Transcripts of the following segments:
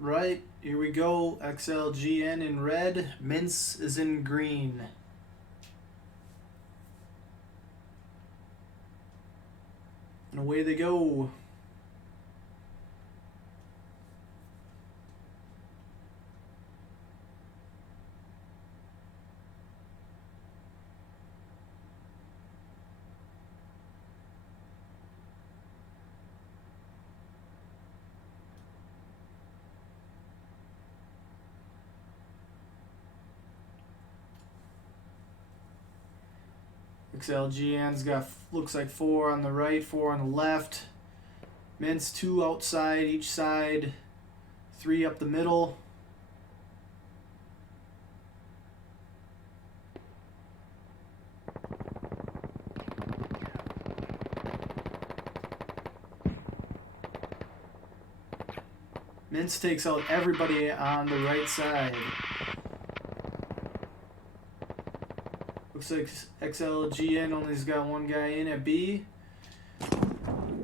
Right, here we go. XLGN in red, MINC is in green. And away they go. XLGN's got, looks like 4 on the right, 4 on the left. MINC 2 outside each side, 3 up the middle. MINC takes out everybody on the right side. Looks like XLGN only's got 1 guy in at B.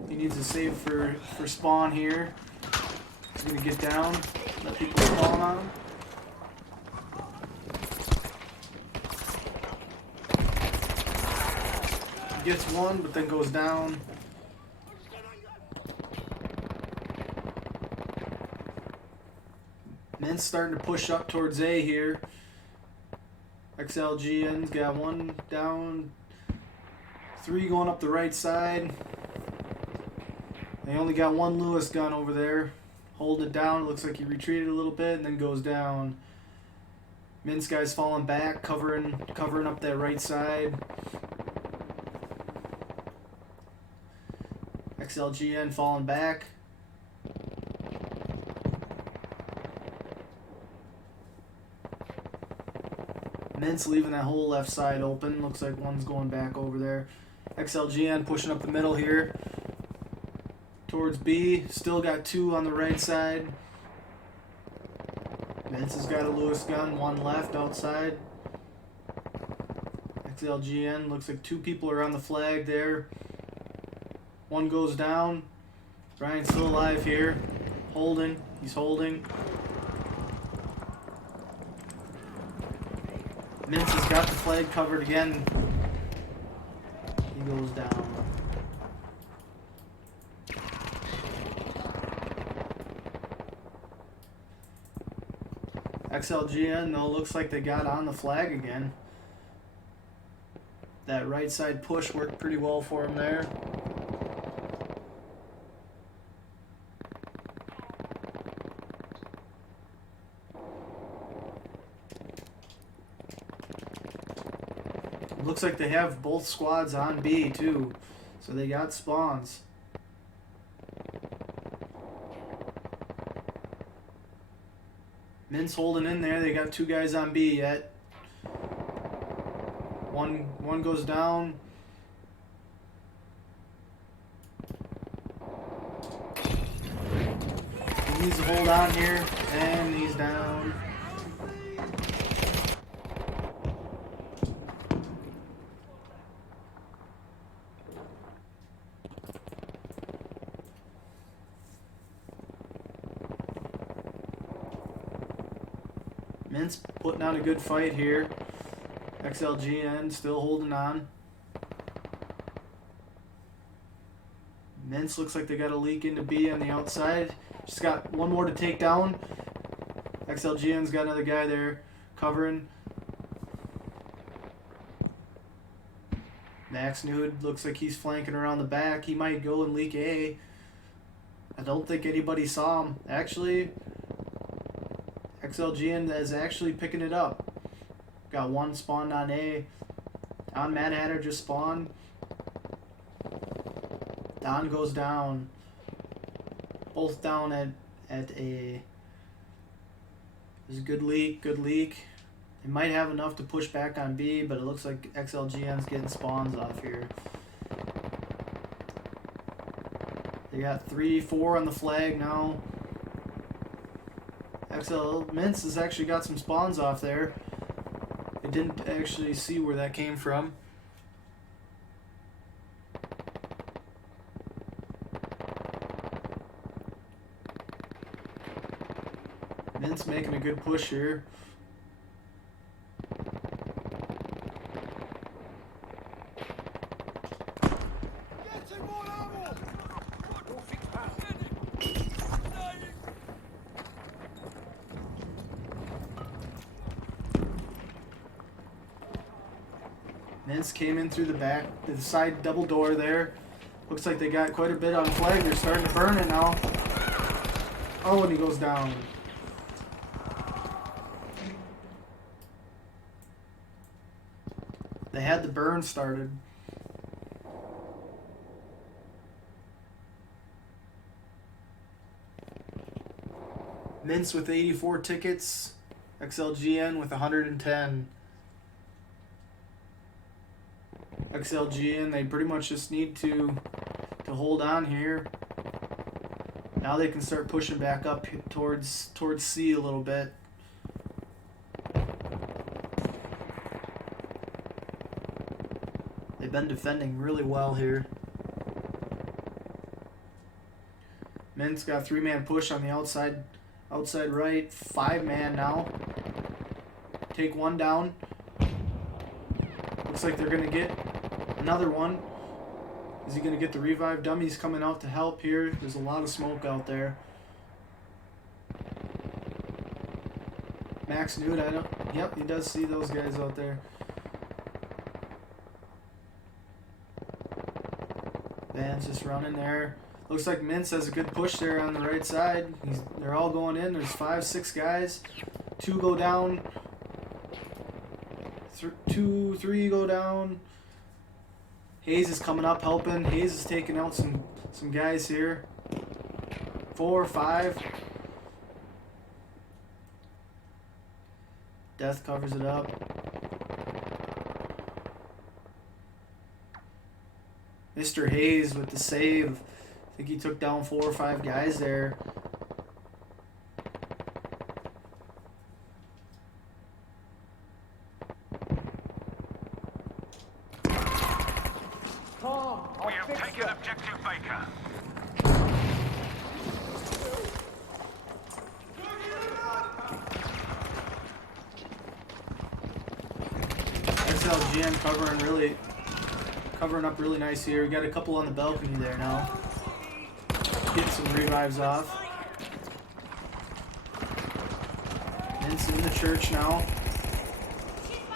He needs a save for spawn here. He's gonna get down, let people spawn on him. He gets 1, but then goes down. MINC starting to push up towards A here. XLGN's got 1 down, 3 going up the right side. They only got 1 Lewis gun over there. Holding it down. It looks like he retreated a little bit and then goes down. MINC guy's falling back, covering up that right side. XLGN falling back. MINC leaving that whole left side open. Looks like 1's going back over there. XLGN pushing up the middle here towards B. Still got 2 on the right side. MINC has got a Lewis gun, 1 left outside. XLGN looks like 2 people are on the flag there. 1 goes down. Ryan's still alive here. Holding. He's holding. MINC has got the flag covered again. He goes down. XLGN though looks like they got on the flag again. That right side push worked pretty well for him there. Looks like they have both squads on B too, so they got spawns. MINC holding in there. They got 2 guys on B yet. One goes down. He needs to hold on here, and he's down. MINC putting on a good fight here. XLGN still holding on. MINC looks like they got a leak into B on the outside. Just got 1 more to take down. XLGN's got another guy there covering. Max Nude looks like he's flanking around the back. He might go and leak A. I don't think anybody saw him. Actually, XLGN is actually picking it up. Got 1 spawned on A. On Mad Hatter just spawned. Don goes down. Both down at a. There's a good leak. Good leak. They might have enough to push back on B, but it looks like XLGN's getting spawns off here. They got 3-4 on the flag now. MINC has actually got some spawns off there. I didn't actually see where that came from. MINC making a good push here. MINC came in through the back, the side double door there. Looks like they got quite a bit on flag. They're starting to burn it now. Oh, and he goes down. They had the burn started. MINC with 84 tickets. XLGN with 110. XLGN, they pretty much just need to hold on here. Now they can start pushing back up towards C a little bit. They've been defending really well here. MINC's got 3-man push on the outside right. 5-man now. Take one down. Looks like they're gonna get another one. Is he going to get the revive? Dummies coming out to help here. There's a lot of smoke out there. Max Nude, I don't... Yep, he does see those guys out there. Van's just running there. Looks like MINC has a good push there on the right side. They're all going in. There's 5-6 guys. 2 go down. 3 go down. Hayes is coming up helping. Hayes is taking out some guys here. 4, 5. Death covers it up. Mr. Hayes with the save. I think he took down 4 or 5 guys there. We have taken objective Baker. XLGN covering up really nice here. We got a couple on the balcony there now. Getting some revives off. MINC in the church now.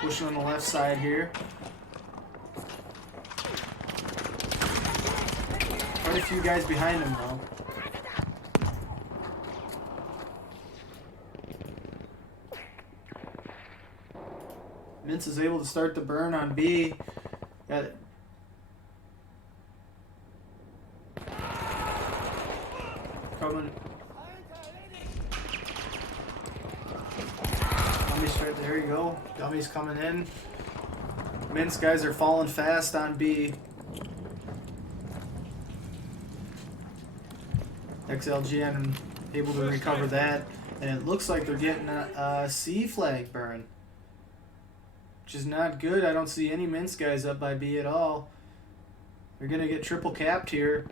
Pushing on the left side here. Quite a few guys behind him though. MINC is able to start the burn on B. Got it. Coming. Dummies right there you go. Dummies coming in. MINC guys are falling fast on B. XLGN able to recover that, and it looks like they're getting a C flag burn, which is not good. I don't see any MINC guys up by B at all. They're gonna get triple capped here.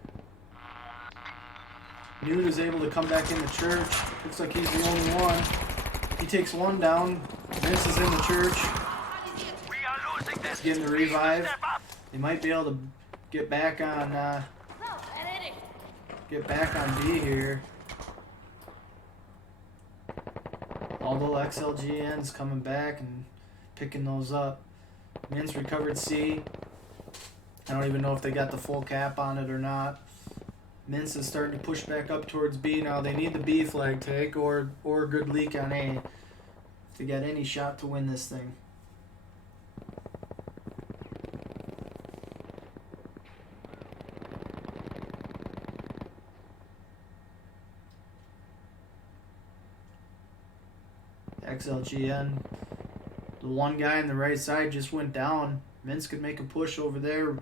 Nude is able to come back in the church. Looks like he's the only one. He takes one down. MINC is in the church. He's getting the revive. They might be able to get back on B here. Although XLGN is coming back and picking those up. MINC recovered C. I don't even know if they got the full cap on it or not. MINC is starting to push back up towards B now. They need the B flag take or a good leak on A if they got any shot to win this thing. XLGN. The one guy on the right side just went down. Minsk could make a push over there.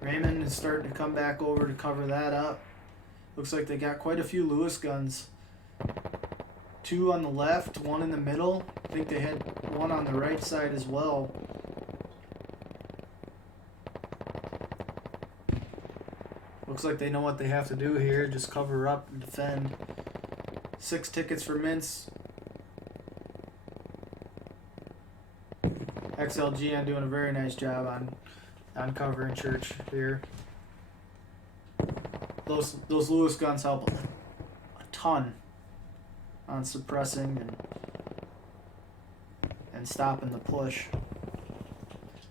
Raymond is starting to come back over to cover that up. Looks like they got quite a few Lewis guns. 2 on the left, 1 in the middle. I think they had 1 on the right side as well. Looks like they know what they have to do here. Just cover up and defend. 6 tickets for Minsk. XLGN doing a very nice job on covering church here. Those Lewis guns help a ton on suppressing and stopping the push.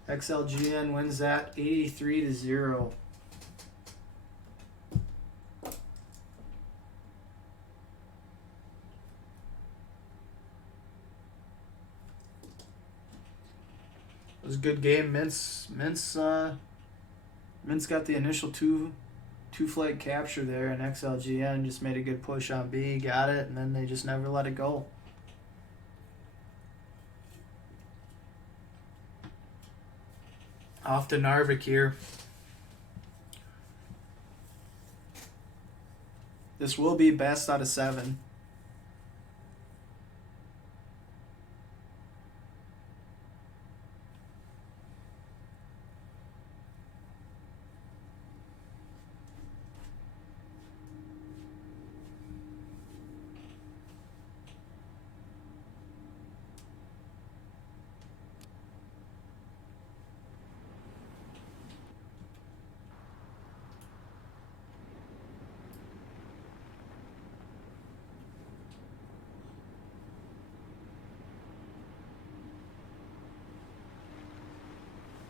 XLGN wins that 83-0. It was a good game. Minsk got the initial two flight capture there, and XLGN just made a good push on B, got it, and then they just never let it go. Off to Narvik here. This will be best out of 7.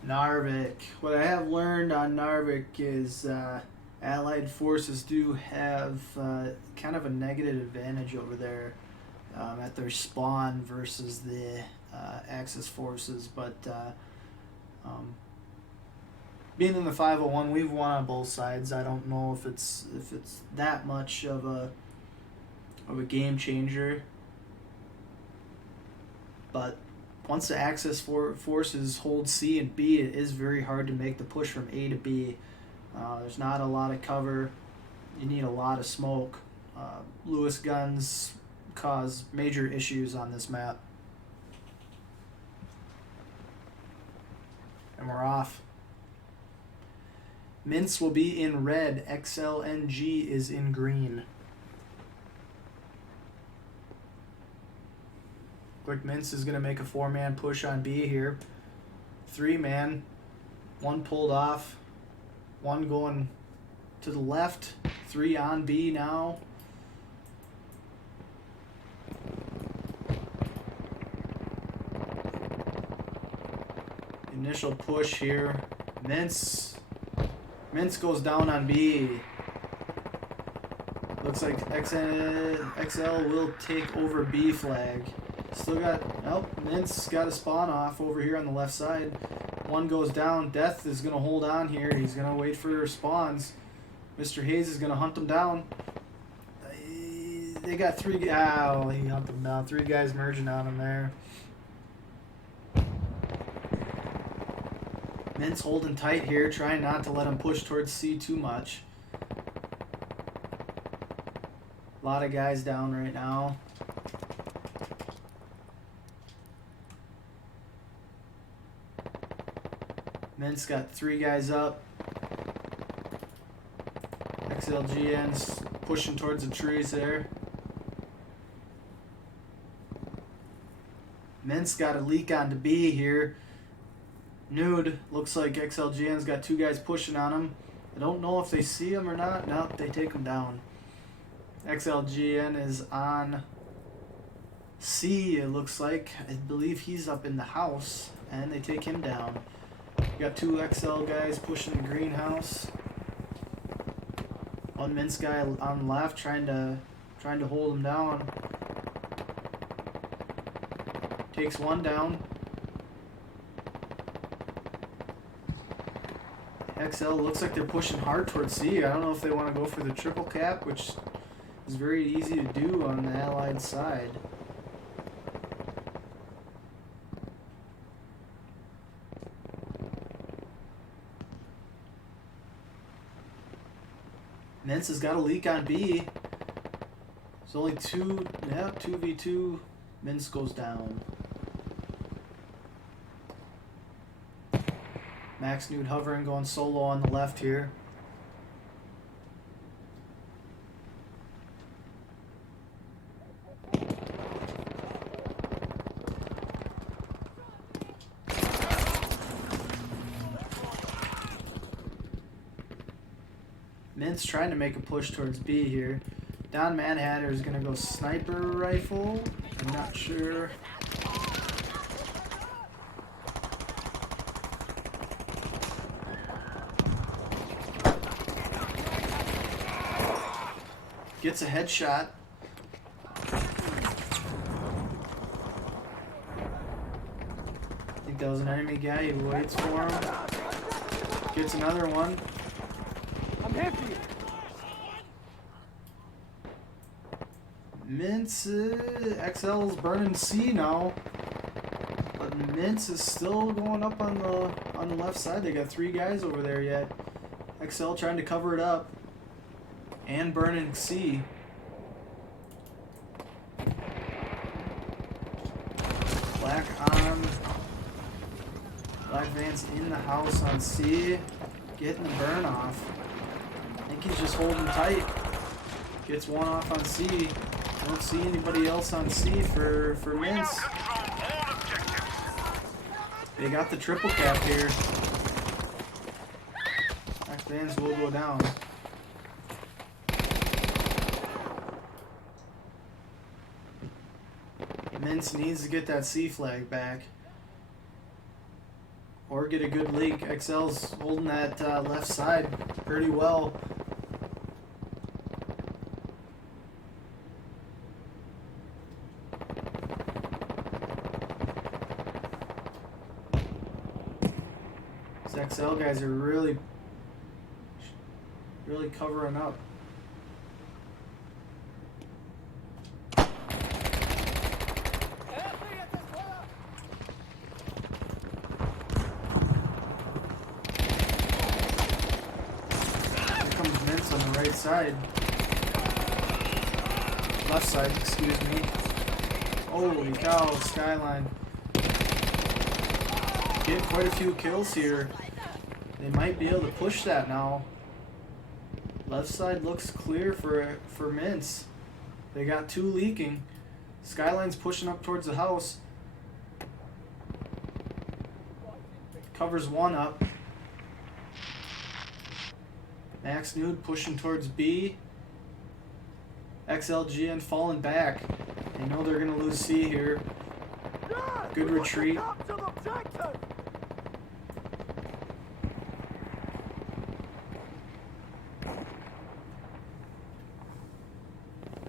Narvik. What I have learned on Narvik is Allied forces do have kind of a negative advantage over there at their spawn versus the Axis forces, but being in the 501, we've won on both sides. I don't know if it's that much of a game changer, but once the Axis forces hold C and B, it is very hard to make the push from A to B. There's not a lot of cover. You need a lot of smoke. Lewis guns cause major issues on this map. And we're off. Minsk will be in red. XLNG is in green. Quick Minsk is going to make a 4-man push on B here. 3-man. 1 pulled off. 1 going to the left. 3 on B now. Initial push here. Minsk goes down on B. Looks like XL will take over B flag. Still got, nope, Minsk got a spawn off over here on the left side. 1 goes down. Death is going to hold on here. He's going to wait for spawns. Mr. Hayes is going to hunt them down. They got 3 guys. Oh, he hunted them down. 3 guys merging on him there. Minsk holding tight here, trying not to let him push towards C too much. A lot of guys down right now. Minsk got 3 guys up. XLGN's pushing towards the trees there. Minsk got a leak onto B here. Nude, looks like XLGN's got 2 guys pushing on him. I don't know if they see him or not. No, they take him down. XLGN is on C, it looks like. I believe he's up in the house, and they take him down. Got 2 XL guys pushing the greenhouse. 1 Minsk guy on the left trying to hold him down. Takes 1 down. XL looks like they're pushing hard towards C. I don't know if they want to go for the triple cap, which is very easy to do on the Allied side. MINC has got a leak on B. There's only 2v2. MINC goes down. Max Nude hovering, going solo on the left here. MINC trying to make a push towards B here. Don Manhatter is going to go sniper rifle. I'm not sure. Gets a headshot. I think that was an enemy guy. He waits for him. Gets another one. I'm here for you. MINC, XL's burning C now, but MINC is still going up on the left side. They got 3 guys over there yet. XL trying to cover it up and burning C. Black on. Black Van's in the house on C, getting the burn off. I think he's just holding tight. Gets one off on C. Don't see anybody else on C for MINC. They got the triple cap here. Black Vans will go down. MINC needs to get that C flag back. Or get a good leak. XL's holding that left side pretty well. These XL guys are really covering up. On the right side. Left side, excuse me. Holy cow, Skyline. Getting quite a few kills here. They might be able to push that now. Left side looks clear for MINC. They got 2 leaking. Skyline's pushing up towards the house. Covers 1 up. Max Nude pushing towards B. XLGN falling back. They know they're going to lose C here. Good retreat.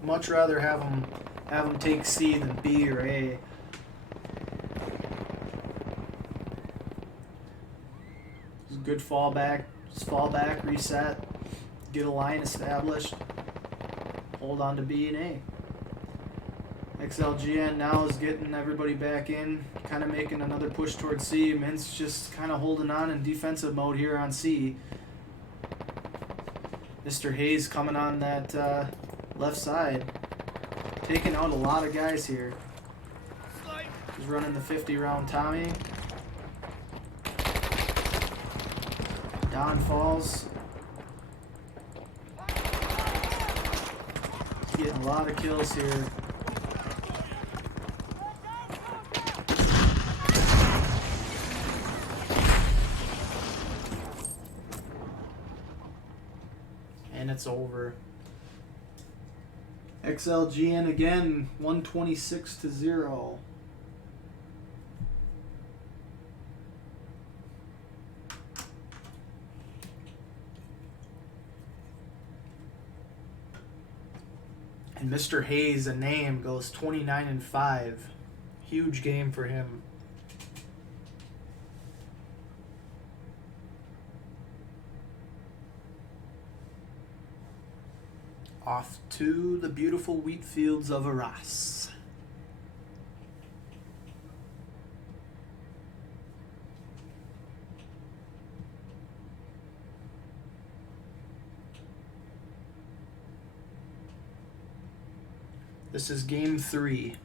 Much rather have them take C than B or A. It's a good fallback. Just fall back, reset, get a line established, hold on to B and A. XLGN now is getting everybody back in, kind of making another push towards C. MINC just kind of holding on in defensive mode here on C. Mr. Hayes coming on that left side, taking out a lot of guys here. He's running the 50-round Tommy. Don falls. Getting a lot of kills here. And it's over. XLGN again, 126-0. And Mr. Hayes, a name, goes 29-5. Huge game for him. Off to the beautiful wheat fields of Arras. This is game 3.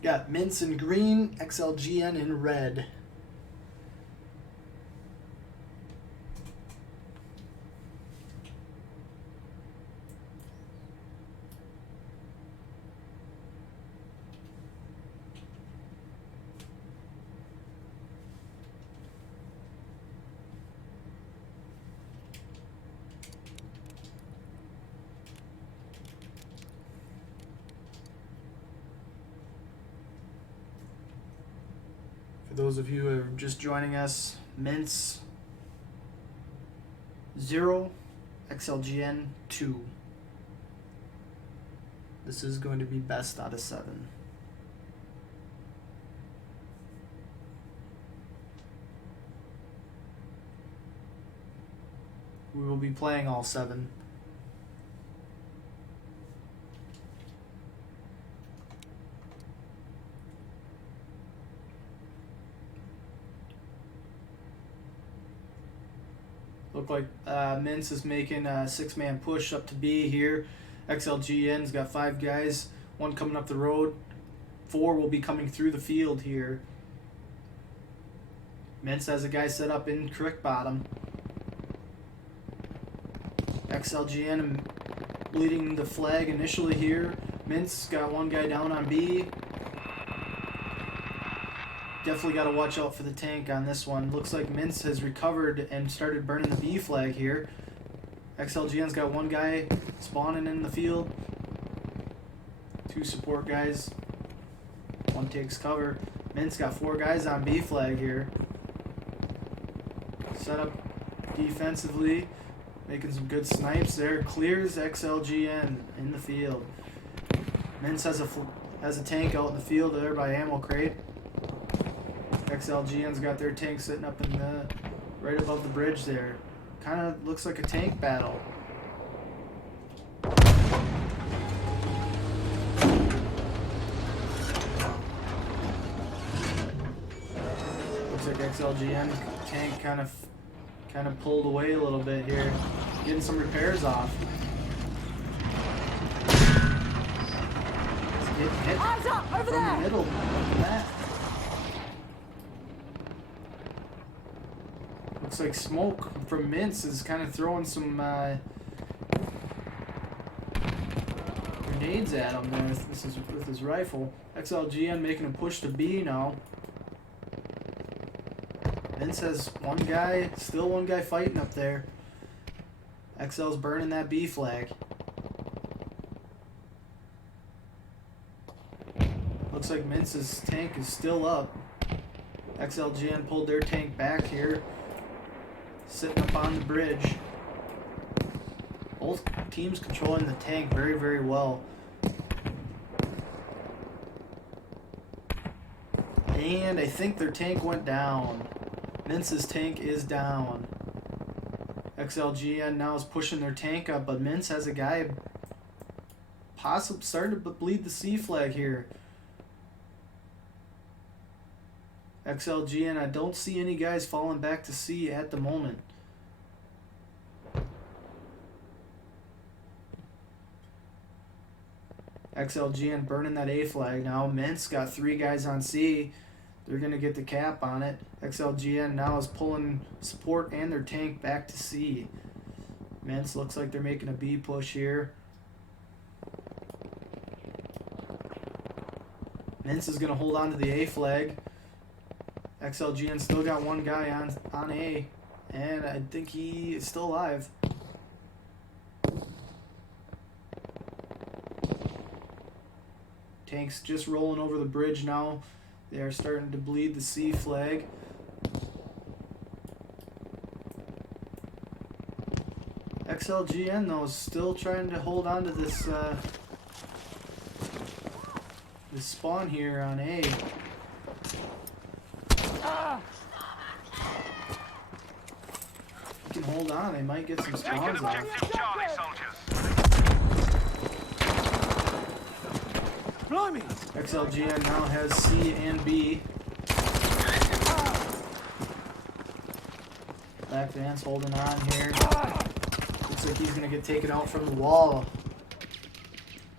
Got MINC in green, XLGN in red. For those of you who are just joining us, MINC 0, XLGN 2. This is going to be best out of 7. We will be playing all 7. Look like MINC is making a 6-man push up to B here. XLGN's got 5 guys, 1 coming up the road. 4 will be coming through the field here. MINC has a guy set up in creek bottom. XLGN leading the flag initially here. MINC's got 1 guy down on B. Definitely got to watch out for the tank on this one. Looks like MINC has recovered and started burning the B flag here. XLGN's got 1 guy spawning in the field. 2 support guys. 1 takes cover. MINC's got 4 guys on B flag here. Set up defensively. Making some good snipes there. Clears XLGN in the field. MINC has a tank out in the field there by ammo crate. XLGN's got their tank sitting up in the right above the bridge there. Kind of looks like a tank battle. Looks like XLGN tank kind of pulled away a little bit here, getting some repairs off. It's getting hit Eyes up, over from there. the middle of the map. Looks like smoke from MINC is kind of throwing some grenades at him there with his rifle. XLGN making a push to B now. MINC has 1 guy, still 1 guy fighting up there. XL's burning that B flag. Looks like MINC's tank is still up. XLGN pulled their tank back here. Sitting up on the bridge. Both teams controlling the tank very, very well. And I think their tank went down. MINC's tank is down. XLGN now is pushing their tank up, but MINC has a guy possibly starting to bleed the C flag here. XLGN, I don't see any guys falling back to C at the moment. XLGN burning that A flag now. MINC got 3 guys on C. They're going to get the cap on it. XLGN now is pulling support and their tank back to C. MINC looks like they're making a B push here. MINC is going to hold on to the A flag. XLGN still got 1 guy on A, and I think he is still alive. Tank's just rolling over the bridge now. They are starting to bleed the C flag. XLGN though is still trying to hold on to this this spawn here on A. hold on. They might get some Take spawns an off. objective, Charlie, soldiers. Blimey! XLGN now has C and B. Black Vance holding on here. Looks like he's gonna get taken out from the wall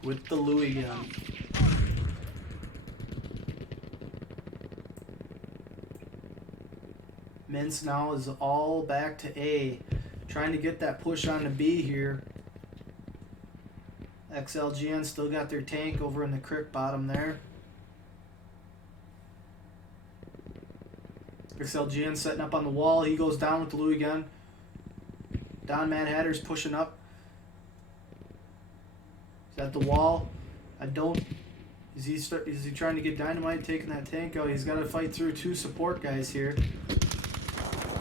with the Louis gun. MINC now is all back to A, trying to get that push on to B here. XLGN still got their tank over in the creek bottom there. XLGN setting up on the wall. He goes down with the Louis gun. Don Mad Hatter's pushing up. He's at the wall. Is he trying to get dynamite, taking that tank out? He's got to fight through two support guys here.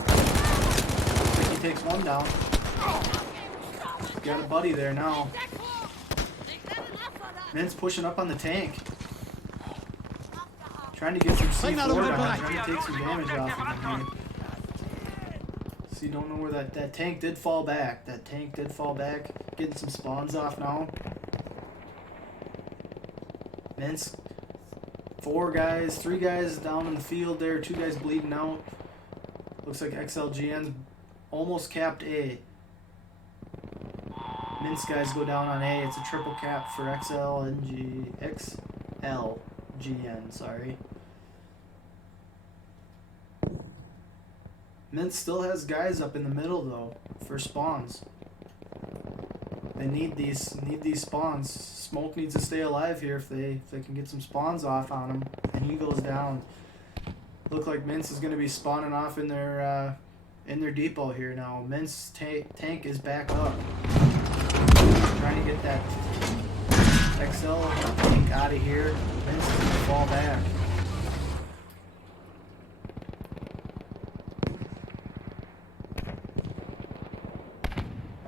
Looks like he takes one down. Got a buddy there now. MINC pushing up on the tank. Trying to get some C4 down, trying to take some damage off of him here. So you don't know where that tank did fall back. That tank did fall back. Getting some spawns off now. MINC, 4 guys, 3 guys down in the field there, 2 guys bleeding out. Looks like XLGN almost capped A. MINC guys go down on A. It's a triple cap for XLGN, sorry. MINC still has guys up in the middle though for spawns. They need these spawns. Smoke needs to stay alive here if they can get some spawns off on him. And he goes down. Look like MINC is going to be spawning off in their depot here now. MINC's tank is back up. Trying to get that XL tank out of here. MINC is going to fall back.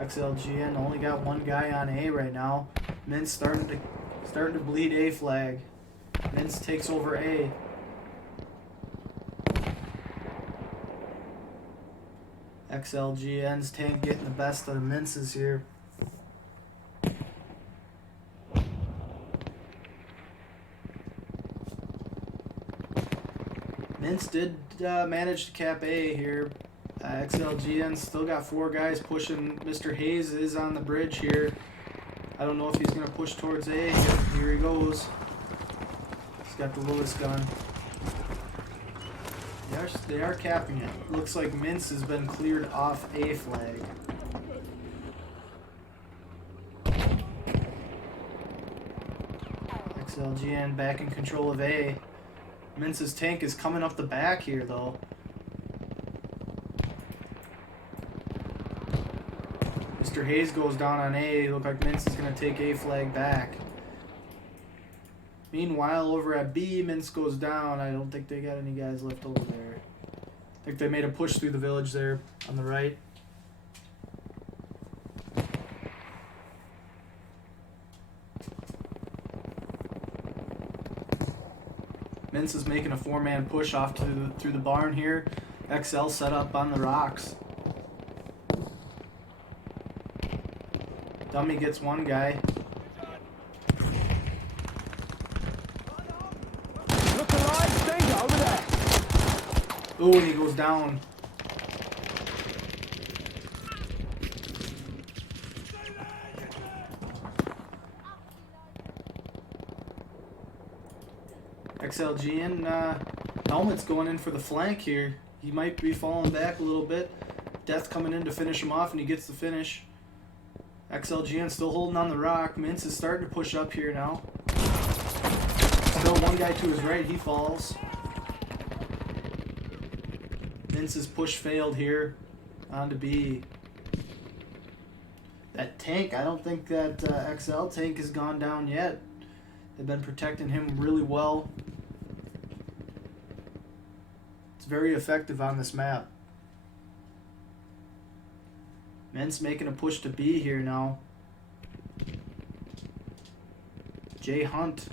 XLGN only got 1 guy on A right now. MINC starting to bleed A flag. MINC takes over A. XLGN's tank getting the best of the MINC's here. MINC did manage to cap A here. XLGN still got 4 guys pushing. Mr. Hayes is on the bridge here. I don't know if he's going to push towards A. Here he goes. He's got the Lewis gun. They are capping it. Looks like MINC has been cleared off A flag. XLGN back in control of A. MINC's tank is coming up the back here though. Mr. Hayes goes down on A. Look like MINC is going to take A flag back. Meanwhile, over at B, MINC goes down. I don't think they got any guys left over there. I think they made a push through the village there on the right. MINC is making a 4-man push off through the barn here. XL set up on the rocks. Dummy gets 1 guy. Look alive, danger over there. Ooh, and he goes down. XLGN helmet's going in for the flank here. He might be falling back a little bit. Death coming in to finish him off, and he gets the finish. XLGN still holding on the rock. MINC is starting to push up here now. Still 1 guy to his right. He falls. MINC's push failed here. On to B. That tank, I don't think that XL tank has gone down yet. They've been protecting him really well. It's very effective on this map. MINC making a push to B here now. Jay Hunt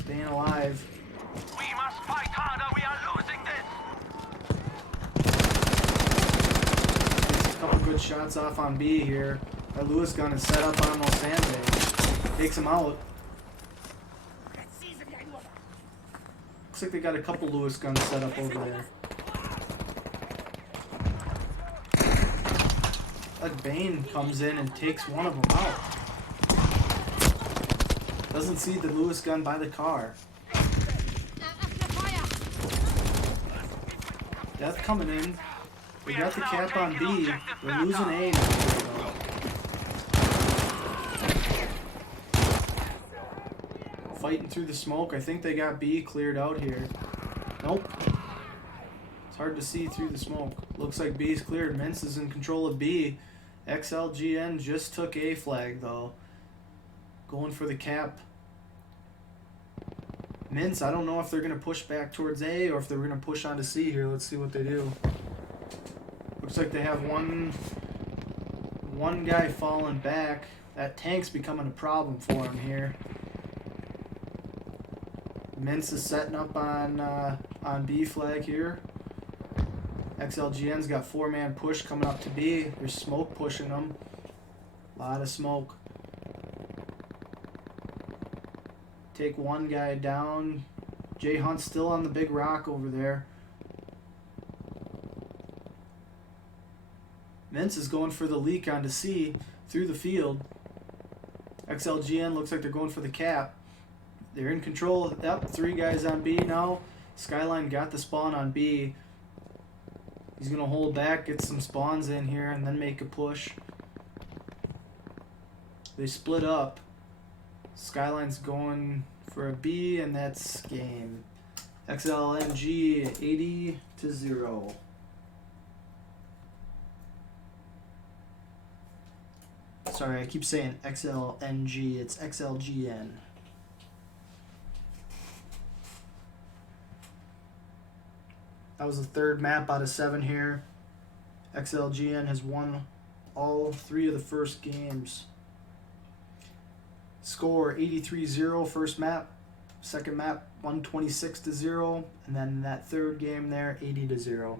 staying alive. We must fight harder. We are losing good shots off on B here. That Lewis gun is set up on those sandbags. Takes him out. Looks like they got a couple Lewis guns set up over there. That Bane comes in and takes one of them out. Doesn't see the Lewis gun by the car. Death coming in. We got the cap on B. We're losing A now. Fighting through the smoke. I think they got B cleared out here. Nope. It's hard to see through the smoke. Looks like B's cleared. MINC is in control of B. XLGN just took A flag though. Going for the cap. MINC, I don't know if they're going to push back towards A or if they're going to push on to C here. Let's see what they do. Looks like they have one guy falling back. That tank's becoming a problem for him here. MINC is setting up on B flag here. XLGN's got 4-man push coming up to B. There's smoke pushing them. A lot of smoke. Take one guy down. J Hunt's still on the big rock over there. MINC is going for the leak onto C through the field. XLGN looks like they're going for the cap. They're in control. Yep, 3 guys on B now. Skyline got the spawn on B. He's going to hold back, get some spawns in here, and then make a push. They split up. Skyline's going for a B, and that's game. XLNG 80-0. Sorry, I keep saying XLNG. It's XLGN. That was the 3rd map out of 7 here. XLGN has won all 3 of the first games. Score 83-0 first map. Second map 126-0. And then that 3rd game there 80-0.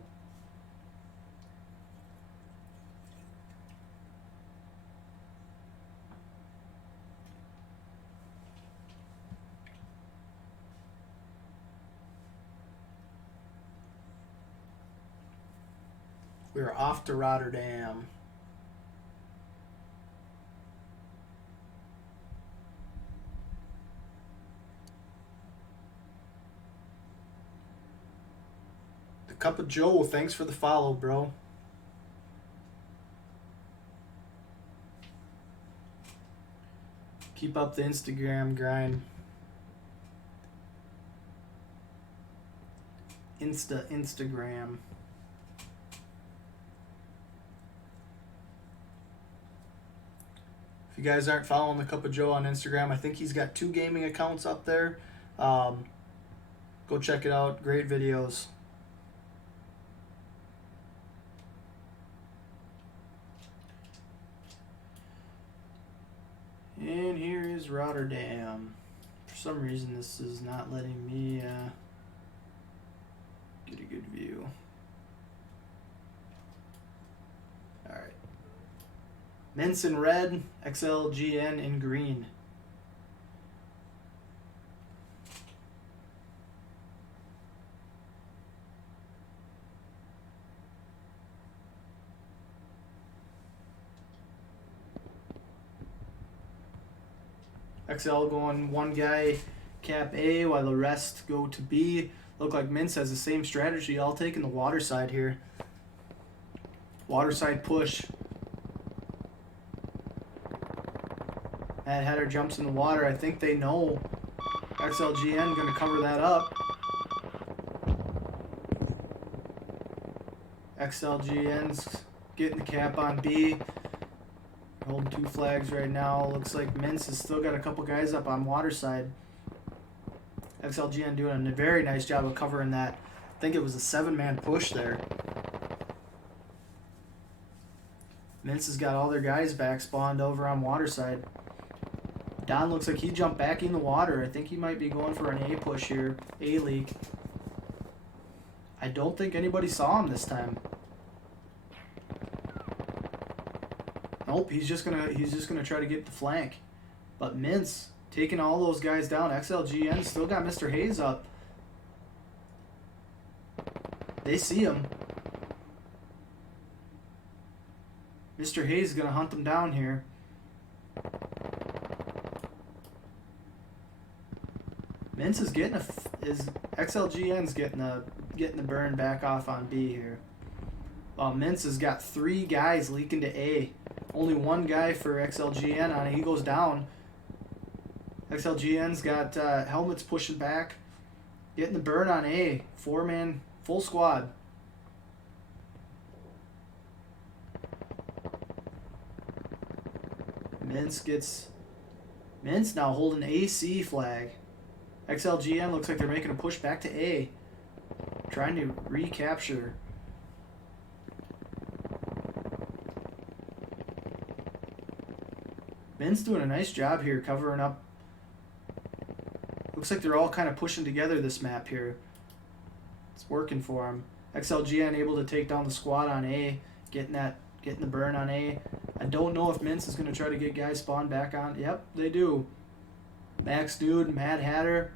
We're off to Rotterdam. The Cup of Joe, thanks for the follow, bro. Keep up the Instagram grind. Instagram. If you guys aren't following the Cup of Joe on Instagram, I think he's got 2 gaming accounts up there. Go check it out. Great videos. And here is Rotterdam. For some reason, this is not letting me get a good view. All right. MINC in red, XLGN in green. XL going one guy cap A while the rest go to B. Look like MINC has the same strategy. I'll take in the water side here. Water side push. Mad Hatter jumps in the water. I think they know XLGN going to cover that up. XLGN's getting the cap on B. Holding 2 flags right now. Looks like MINC has still got a couple guys up on water side. XLGN doing a very nice job of covering that. I think it was a 7-man push there. MINC has got all their guys back spawned over on water side. Don looks like he jumped back in the water. I think he might be going for an A push here. A leak. I don't think anybody saw him this time. Nope, he's just gonna try to get the flank. But MINC taking all those guys down. XLGN still got Mr. Hayes up. They see him. Mr. Hayes is gonna hunt them down here. MINC is getting XLGN's getting the burn back off on B here. MINC has got 3 guys leaking to A. Only 1 guy for XLGN on it. He goes down. XLGN's got helmets pushing back. Getting the burn on A. 4-man, full squad. MINC now holding AC flag. XLGN looks like they're making a push back to A. Trying to recapture. MINC's doing a nice job here covering up. Looks like they're all kind of pushing together this map here. It's working for them. XLGN able to take down the squad on A, getting the burn on A. I don't know if MINC is going to try to get guys spawned back on. Yep, they do. Max Dude, Mad Hatter,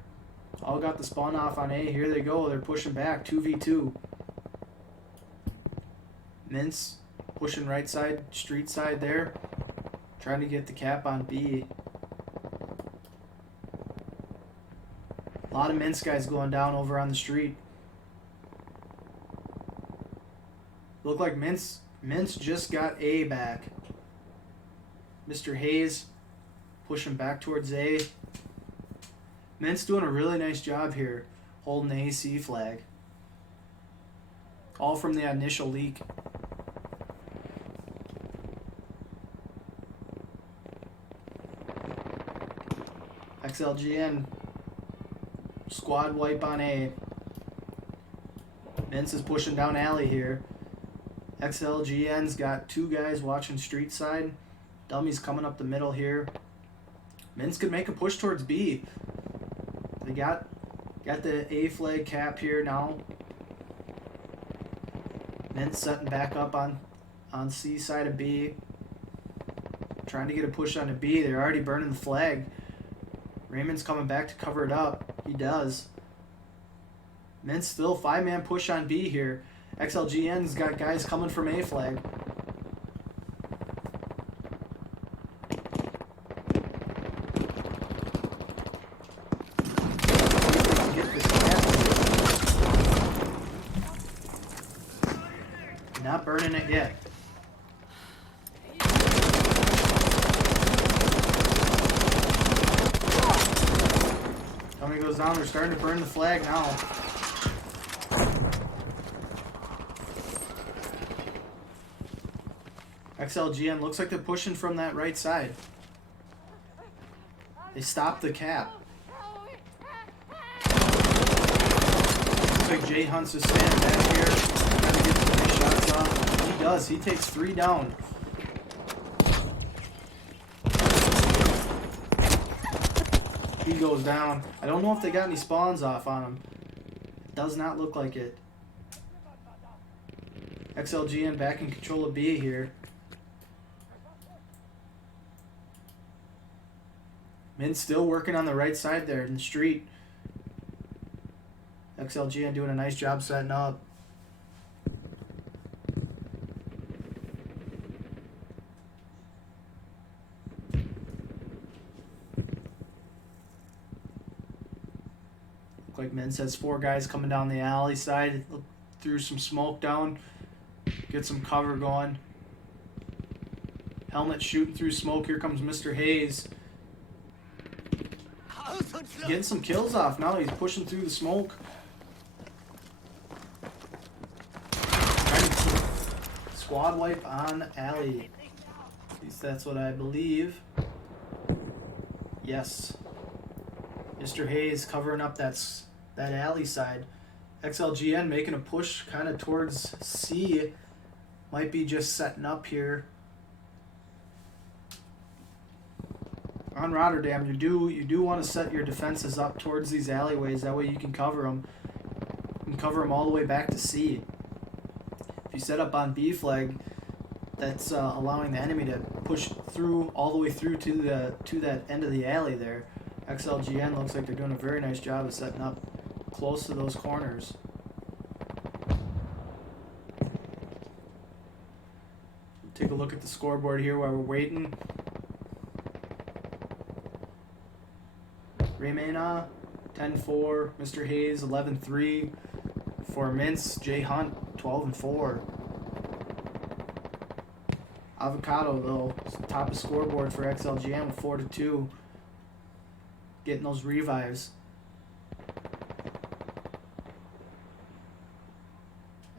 all got the spawn off on A. Here they go. They're pushing back 2v2. MINC pushing right side, street side there. Trying to get the cap on B. A lot of MINC guys going down over on the street. Look like MINC just got A back. Mr. Hayes pushing back towards A. MINC doing a really nice job here holding the AC flag. All from the initial leak. XLGN squad wipe on A. MINC is pushing down alley here. XLGN's got 2 guys watching street side. Dummy's coming up the middle here. MINC could make a push towards B. They got the A flag cap here now. MINC setting back up on C side of B. Trying to get a push onto B. They're already burning the flag. Raymond's coming back to cover it up. He does. MINC still 5-man push on B here. XLGN's got guys coming from A flag. Get this cap. Not burning it yet. Tommy goes down. They're starting to burn the flag now. XLGN looks like they're pushing from that right side. They stopped the cap. Looks like Jay Hunt's just standing back here, trying to get the shots off. He does. He takes 3 down. He goes down. I don't know if they got any spawns off on him. It does not look like it. XLGN back in control of B here. MINC still working on the right side there in the street. XLGN doing a nice job setting up. Look like MINC has 4 guys coming down the alley side. Threw some smoke down. Get some cover going. Helmet shooting through smoke. Here comes Mr. Hayes. Getting some kills off now. He's pushing through the smoke. Squad wipe on alley. At least that's what I believe. Yes. Mr. Hayes covering up that alley side. XLGN making a push kind of towards C. Might be just setting up here. On Rotterdam, you do want to set your defenses up towards these alleyways. That way you can cover them. You can cover them all the way back to C. If you set up on B flag, that's allowing the enemy to push through all the way through to that end of the alley there. XLGN looks like they're doing a very nice job of setting up close to those corners. Take a look at the scoreboard here while we're waiting. Raymana, 10-4. Mr. Hayes, 11-3. For MINC, Jay Hunt, 12-4. Avocado, though, top of scoreboard for XLGN with 4-2. Getting those revives.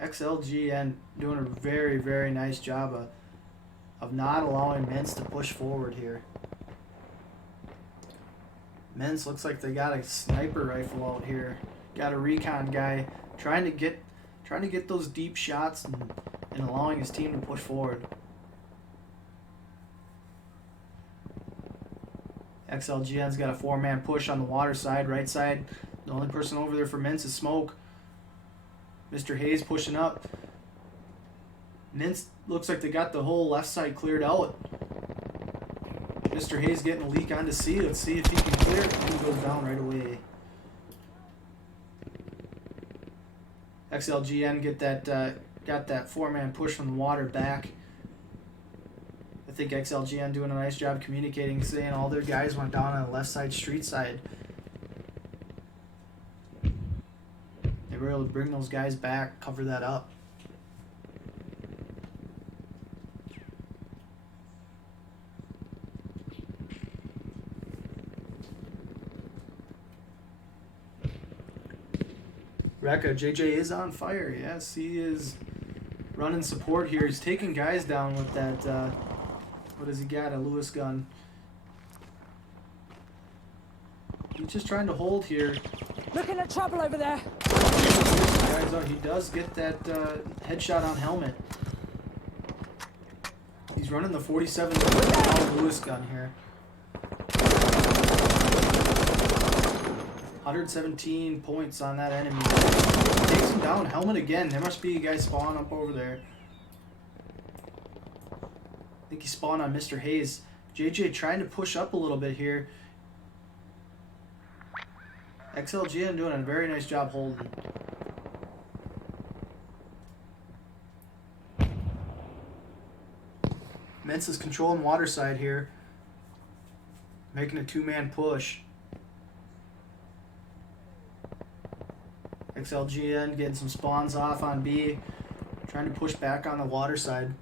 XLGN doing a very, very nice job of not allowing MINC to push forward here. MINC looks like they got a sniper rifle out here. Got a recon guy trying to get those deep shots and allowing his team to push forward. XLGN's got a 4-man push on the water side, right side. The only person over there for MINC is Smoke. Mr. Hayes pushing up. MINC looks like they got the whole left side cleared out. Mr. Hayes getting a leak onto C. Let's see if he can clear it. He goes down right away. XLGN got that 4-man push from the water back. I think XLGN doing a nice job communicating, saying all their guys went down on the left side, street side. They were able to bring those guys back, cover that up. Rekka, JJ is on fire. Yes, he is running support here. He's taking guys down with that, what has he got, a Lewis gun. He's just trying to hold here. Looking at trouble over there. Guys, he does get that headshot on helmet. He's running the 47 Lewis gun here. 117 points on that enemy. Takes him down. Helmet again. There must be a guy spawn up over there. I think he spawned on Mr. Hayes. JJ trying to push up a little bit here. XLGN doing a very nice job holding. MINC is controlling water side here. Making a 2-man push. XLGN getting some spawns off on B. Trying to push back on the water side.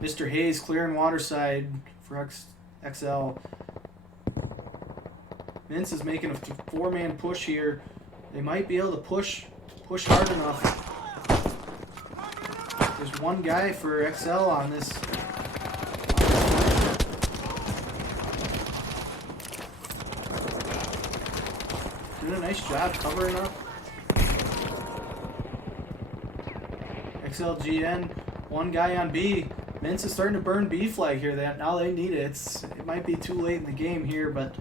Mr. Hayes clearing water side for XL. MINC is making a 4-man push here. They might be able to push hard enough. There's one guy for XL on this. Doing a nice job covering up. XLGN, one guy on B. MINC is starting to burn B flag here. Now they need it. It might be too late in the game here, but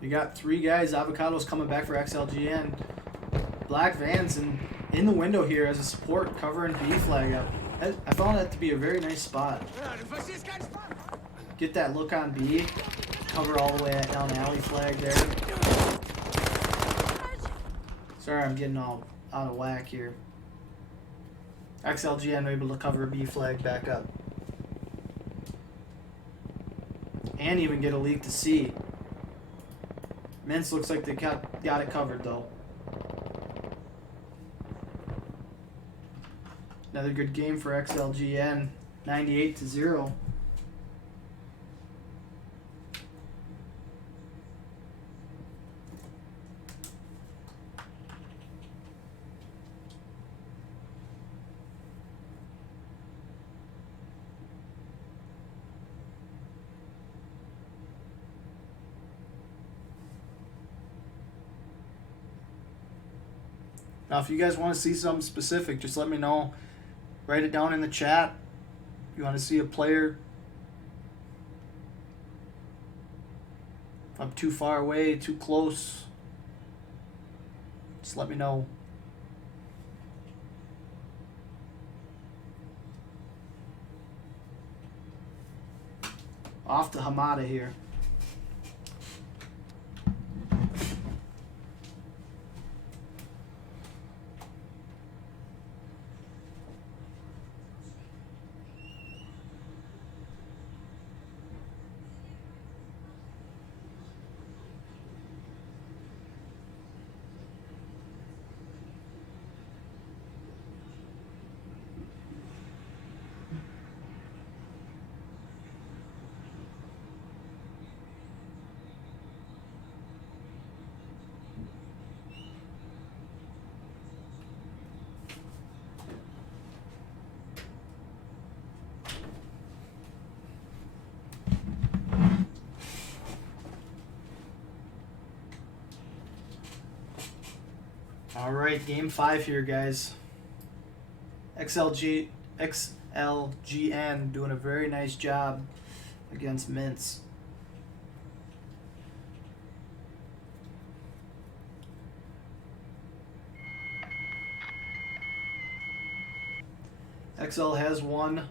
you got 3 guys. Avocado's coming back for XLGN. Black Van's in the window here as a support, covering B flag up. I found that to be a very nice spot. Get that look on B. Cover all the way down alley flag there. Sorry, I'm getting all out of whack here. XLGN able to cover B flag back up. And even get a leak to C. MINC looks like they got it covered though. Another good game for XLGN, 98-0. Now, if you guys want to see something specific, just let me know. Write it down in the chat. If you want to see a player, if I'm too far away, too close. Just let me know. Off to Hamada here. Alright, game 5 here, guys. XLGN doing a very nice job against MINC. XL has won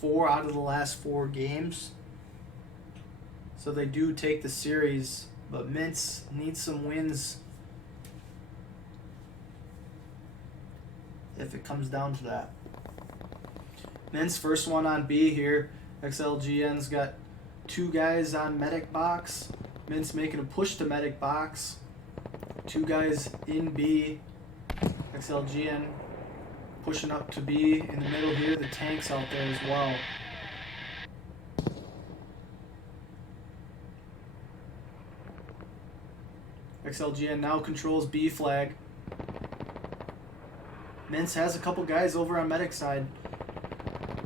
4 out of the last 4 games. So they do take the series, but MINC needs some wins if it comes down to that. MINC's first one on B here. XLGN's got 2 guys on medic box. MINC making a push to medic box. 2 guys in B. XLGN pushing up to B in the middle here. The tank's out there as well. XLGN now controls B flag. MINC has a couple guys over on medic side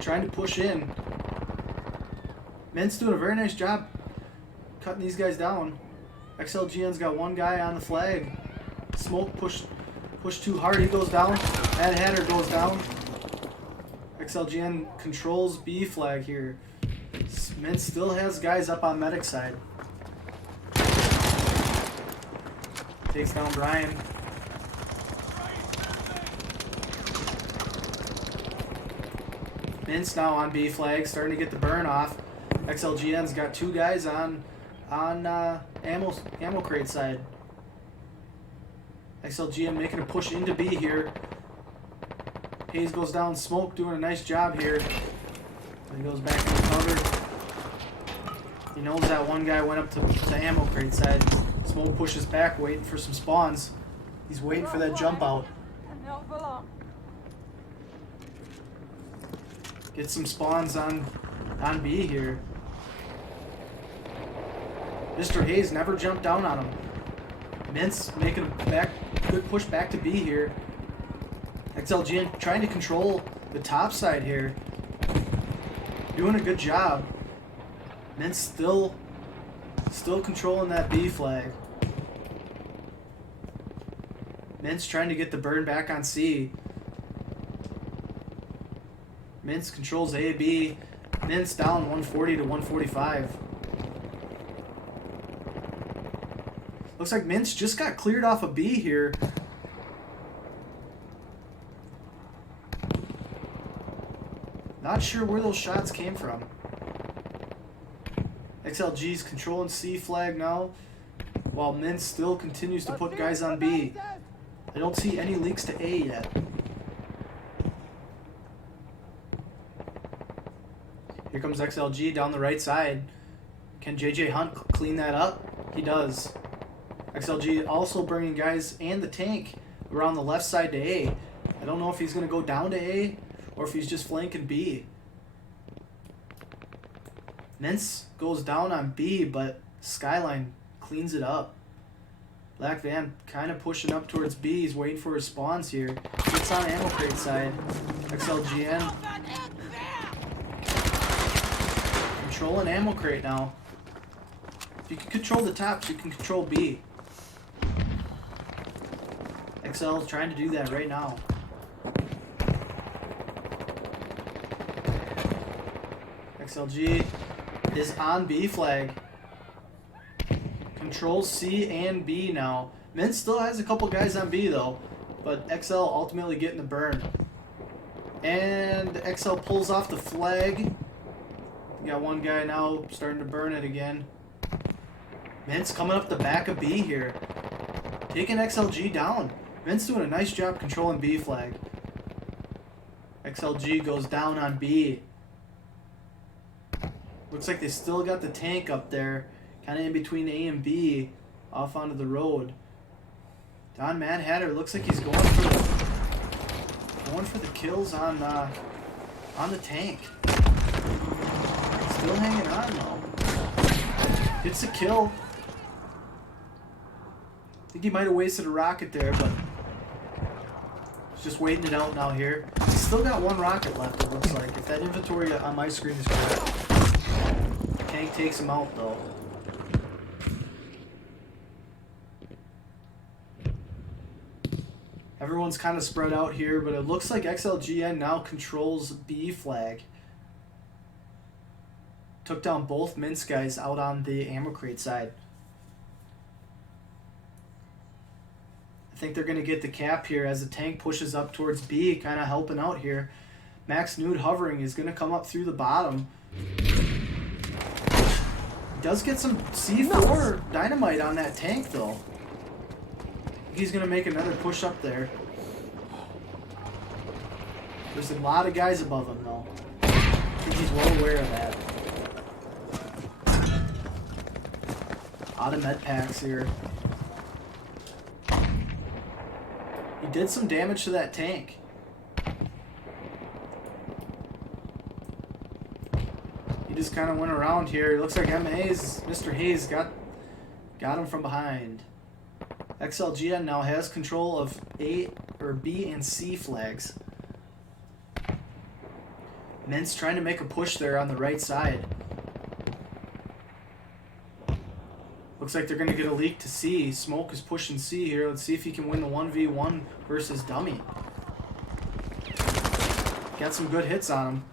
trying to push in. MINC doing a very nice job cutting these guys down. XLGN's got 1 guy on the flag. Smoke push too hard, he goes down. Mad Hatter goes down. XLGN controls B flag here. MINC still has guys up on medic side. Takes down Brian. MINC now on B flag, starting to get the burn off. XLGN's got 2 guys on ammo crate side. XLGN making a push into B here. Hayes goes down. Smoke doing a nice job here. He goes back in the cover. He knows that 1 guy went up to ammo crate side. Smoke pushes back, waiting for some spawns. He's waiting for that jump out. Get some spawns on B here. Mr. Hayes never jumped down on him. MINC making a good push back to B here. XLGN trying to control the top side here. Doing a good job. MINC still controlling that B flag. MINC trying to get the burn back on C. MINC controls A, B. MINC down 140 to 145. Looks like MINC just got cleared off of B here. Not sure where those shots came from. XLG's controlling C flag now, while MINC still continues to put guys on B. I don't see any leaks to A yet. Here comes XLG down the right side. Can JJ Hunt clean that up? He does. XLG also bringing guys and the tank around the left side to A. I don't know if he's going to go down to A or if he's just flanking B. MINC goes down on B, but Skyline cleans it up. Black Van kind of pushing up towards B. He's waiting for his spawns here. Gets on ammo crate side. XLGN controlling ammo crate now. If you can control the tops, you can control B. XL is trying to do that right now. XLG is on B flag. controls C and B now. MINC still has a couple guys on B though, but XL ultimately getting the burn. And XL pulls off the flag. We got one guy now starting to burn it again. MINC coming up the back of B here. Taking XLG down. MINC doing a nice job controlling B flag. XLG goes down on B. Looks like they still got the tank up there, kind of in between A and B, off onto the road. Don Mad Hatter looks like he's going for the kills on the tank. Still hanging on though. Gets a kill. I think he might have wasted a rocket there, but he's just waiting it out now here. He's still got one rocket left, it looks like. If that inventory on my screen is correct. Tank takes him out though. Everyone's kind of spread out here, but it looks like XLGN now controls B flag. Took down both MINC guys out on the ammo crate side. I think they're going to get the cap here as the tank pushes up towards B, kind of helping out here. Max Nude hovering is going to come up through the bottom. Does get some C4 dynamite on that tank though. He's going to make another push up there. There's a lot of guys above him though. I think he's well aware of that. Out of med packs here. He did some damage to that tank. He just kind of went around here. It looks like Mr. Hayes got him from behind. XLGN now has control of B and C flags. MINC trying to make a push there on the right side. Looks like they're going to get a leak to C. Smoke is pushing C here. Let's see if he can win the 1v1 versus Dummy. Got some good hits on him.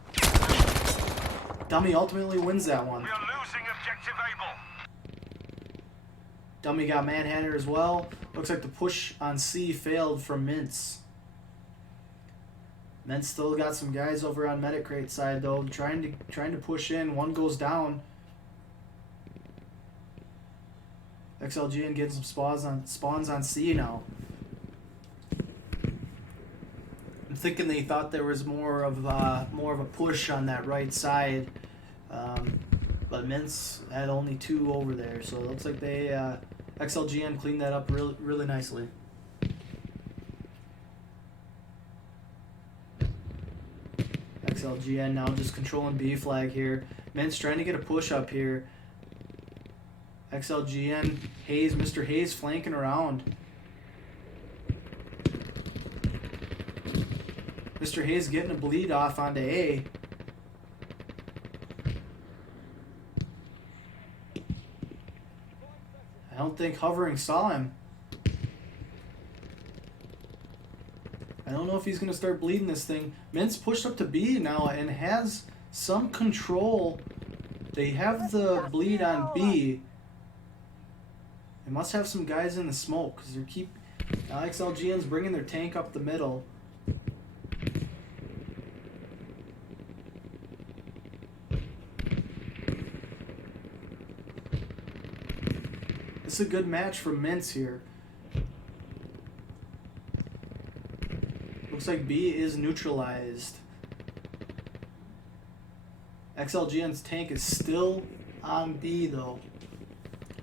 Dummy ultimately wins that one. We are losing objective Able. Dummy got Manhunter as well. Looks like the push on C failed from MINC. MINC still got some guys over on medic crate side though, trying to push in. One goes down. XLGN getting some spawns on C now. I'm thinking they thought there was more of a push on that right side, but MINC had only 2 over there, so it looks like they XLGN cleaned that up really nicely. XLGN now just controlling B flag here. MINC trying to get a push up here. XLGN, Hayes, Mr. Hayes flanking around. Mr. Hayes getting a bleed off onto A. I don't think Hovering saw him. I don't know if he's going to start bleeding this thing. MINC pushed up to B now and has some control. They have the bleed on B. They must have some guys in the smoke because they keep XLGN's bringing their tank up the middle. This is a good match for MINC here. Looks like B is neutralized. XLGN's tank is still on B though,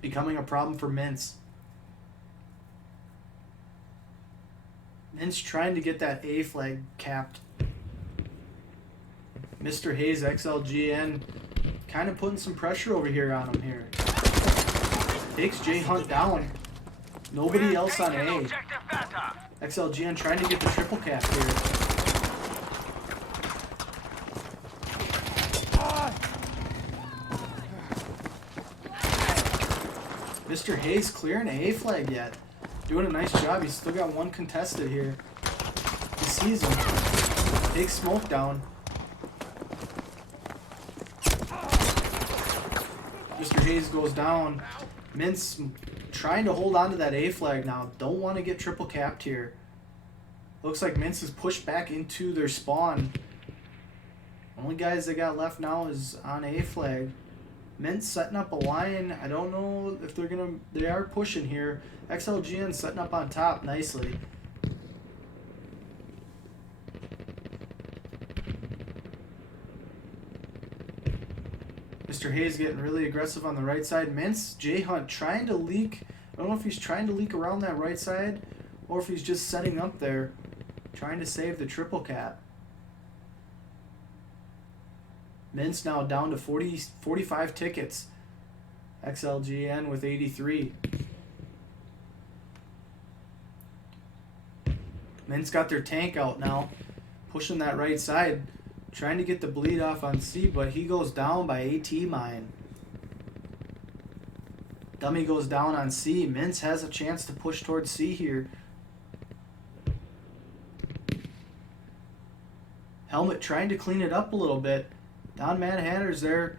becoming a problem for MINC. MINC trying to get that A flag capped. Mr. Hayes, XLGN, kind of putting some pressure over here on him here. Takes J Hunt down. Nobody else on A. XLGN trying to get the triple cap here. Mr. Hayes clearing A flag yet. Doing a nice job. He's still got one contested here. He sees him. Takes smoke down. Mr. Hayes goes down. MINC trying to hold on to that A flag now. Don't want to get triple capped here. Looks like MINC is pushed back into their spawn. Only guys they got left now is on A flag. MINC setting up a line. I don't know if they're gonna. They are pushing here. XLGN setting up on top nicely. Mr. Hayes getting really aggressive on the right side. MINC, J Hunt trying to leak. I don't know if he's trying to leak around that right side or if he's just setting up there, trying to save the triple cap. MINC now down to 45 tickets. XLGN with 83. MINC got their tank out now, pushing that right side, trying to get the bleed off on C, but he goes down by AT mine. Dummy goes down on C. MINC has a chance to push towards C here. Helmet trying to clean it up a little bit. Don Manhattan's there.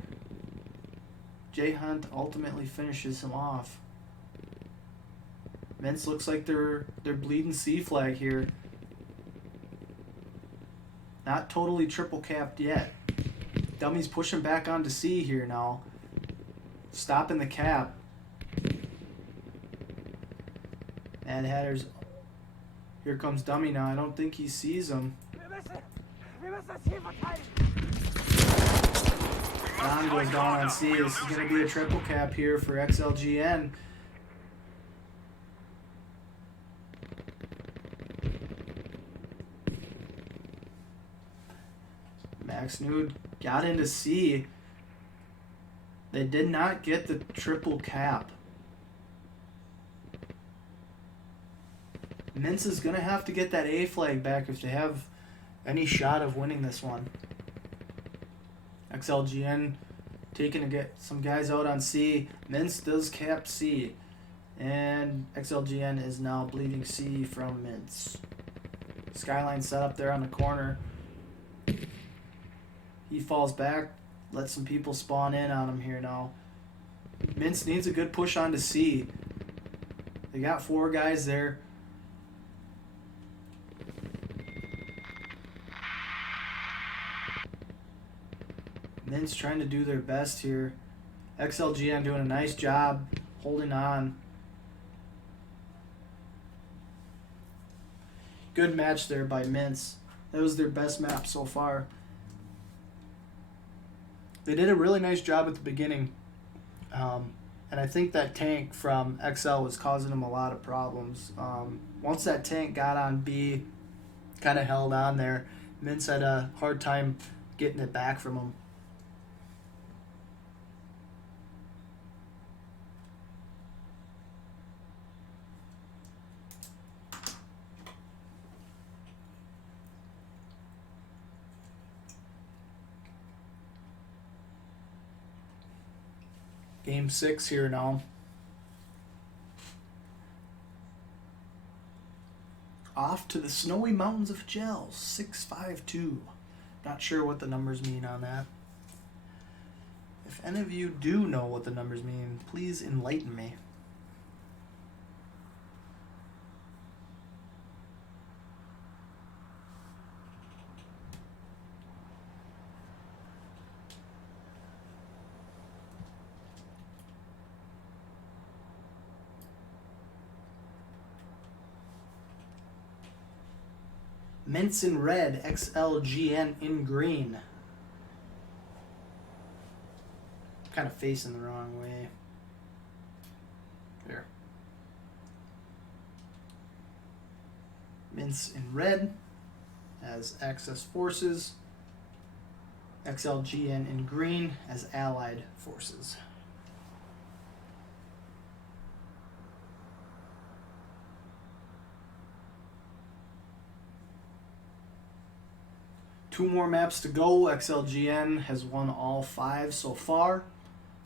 J Hunt ultimately finishes him off. MINC looks like they're bleeding C flag here. Not totally triple capped yet. Dummy's pushing back onto C here now. Stopping the cap. Mad Hatter's. Here comes Dummy now. I don't think he sees him. Don goes down on C. This is going to be a triple cap here for XLGN. Max Nude got into C. They did not get the triple cap. MINC is going to have to get that A flag back if they have any shot of winning this one. XLGN taking to get some guys out on C. MINC does cap C. And XLGN is now bleeding C from MINC. Skyline set up there on the corner. He falls back. Let some people spawn in on him here now. MINC needs a good push onto C. They got 4 guys there. MINC trying to do their best here. XLGN doing a nice job holding on. Good match there by MINC. That was their best map so far. They did a really nice job at the beginning. And I think that tank from XL was causing them a lot of problems. Once that tank got on B, kind of held on there, MINC had a hard time getting it back from them. Game 6 here now. Off to the snowy mountains of Gels, 652. Not sure what the numbers mean on that. If any of you do know what the numbers mean, please enlighten me. MINC in red, XLGN in green. Kind of facing the wrong way. There. MINC in red as Axis forces. XLGN in green as Allied forces. Two more maps to go. XLGN has won all 5 so far.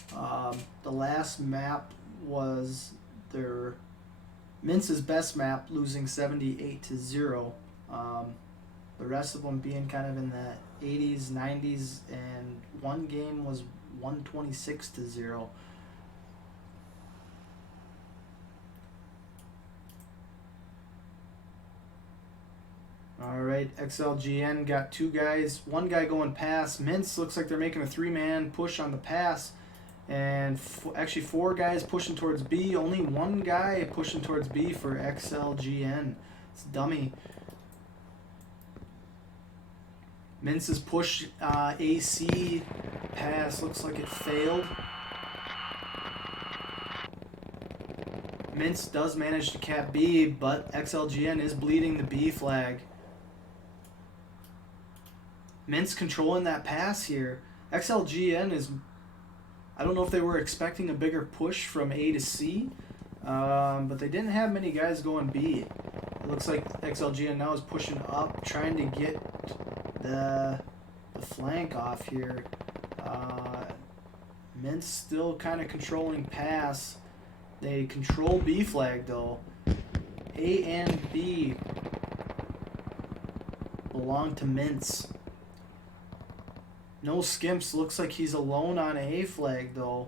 The last map was their MINC's best map, losing 78-0. The rest of them being kind of in the 80s, 90s, and one game was 126-0. Alright, XLGN got 2 guys. 1 guy going past. MINC looks like they're making a 3-man push on the pass. And actually 4 guys pushing towards B. Only 1 guy pushing towards B for XLGN. It's dummy. MINC's push AC pass looks like it failed. MINC does manage to cap B, but XLGN is bleeding the B flag. MINC controlling that pass here. XLGN is... I don't know if they were expecting a bigger push from A to C, but they didn't have many guys going B. It looks like XLGN now is pushing up, trying to get the flank off here. MINC still kind of controlling pass. They control B flag though. A and B belong to MINC. No Skimps. Looks like he's alone on A flag though.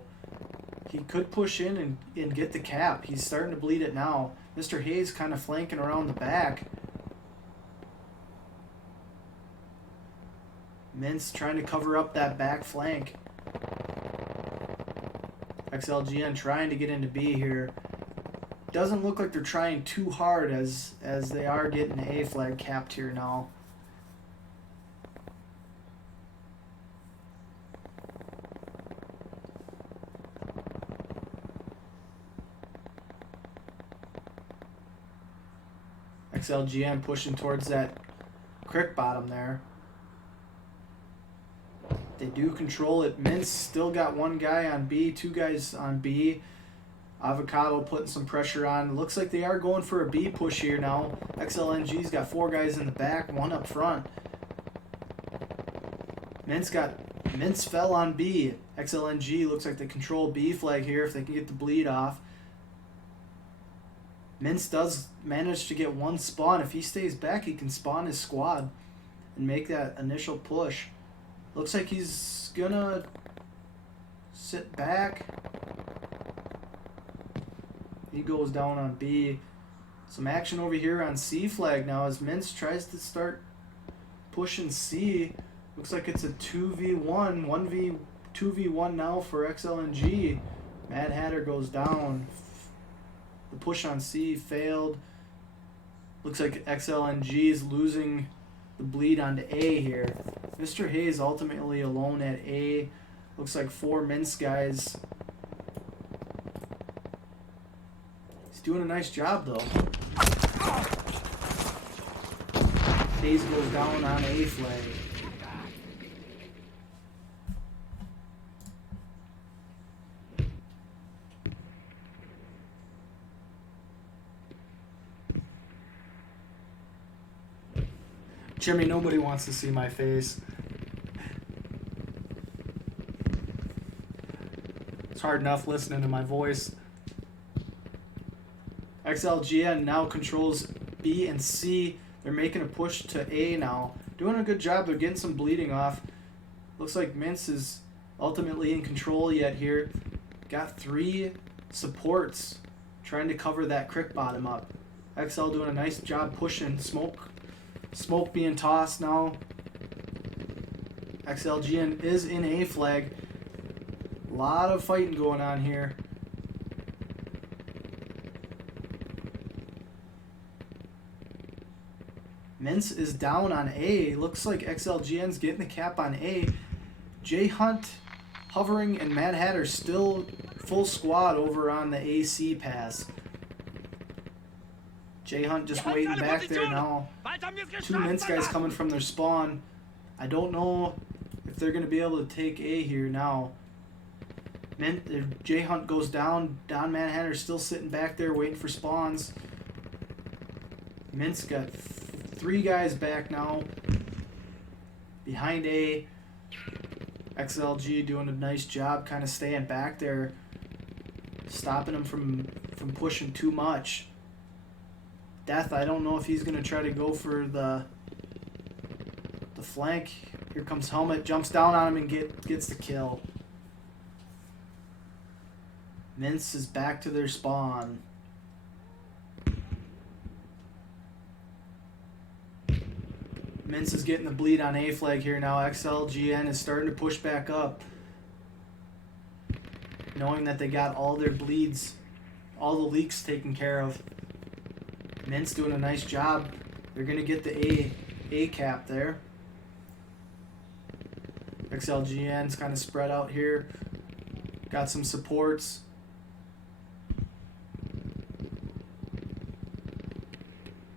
He could push in and get the cap. He's starting to bleed it now. Mr. Hayes kind of flanking around the back. MINC trying to cover up that back flank. XLGN trying to get into B here. Doesn't look like they're trying too hard as they are getting A flag capped here now. XLGN pushing towards that creek bottom there. They do control it. MINC still got 1 guy on B, 2 guys on B. Avocado putting some pressure on. Looks like they are going for a B push here now. XLNG's got 4 guys in the back, 1 up front. MINC fell on B. XLNG looks like they control B flag here if they can get the bleed off. MINC does manage to get 1 spawn. If he stays back, he can spawn his squad and make that initial push. Looks like he's gonna sit back. He goes down on B. Some action over here on C flag now as MINC tries to start pushing C. Looks like it's a 2v1, 2v1 now for XLNG. Mad Hatter goes down. The push on C failed. Looks like XLNG is losing the bleed onto A here. Mr. Hayes ultimately alone at A. Looks like 4 MINC guys. He's doing a nice job though. Hayes goes down on A flag. Jimmy, nobody wants to see my face. It's hard enough listening to my voice. XLGN now controls B and C. They're making a push to A now. Doing a good job. They're getting some bleeding off. Looks like MINC is ultimately in control yet here. Got 3 supports trying to cover that crick bottom up. XL doing a nice job pushing. Smoke being tossed now. XLGN is in A flag. A lot of fighting going on here. MINC is down on A. Looks like XLGN's getting the cap on A. J Hunt, Hovering, and Mad Hatter still full squad over on the AC pass. J Hunt just waiting back there now. 2 MINC guys coming from their spawn. I don't know if they're going to be able to take A here now. J Hunt goes down. Don Mad Hatter still sitting back there waiting for spawns. MINC got 3 guys back now. Behind A. XLG doing a nice job kind of staying back there. Stopping him from pushing too much. Death, I don't know if he's going to try to go for the flank. Here comes Helmet, jumps down on him and gets the kill. MINC is back to their spawn. Mince is getting the bleed on A flag here now. XLGN is starting to push back up, knowing that they got all their bleeds, all the leaks taken care of. Mince doing a nice job. They're going to get the A cap there. XLGN's kind of spread out here. Got some supports.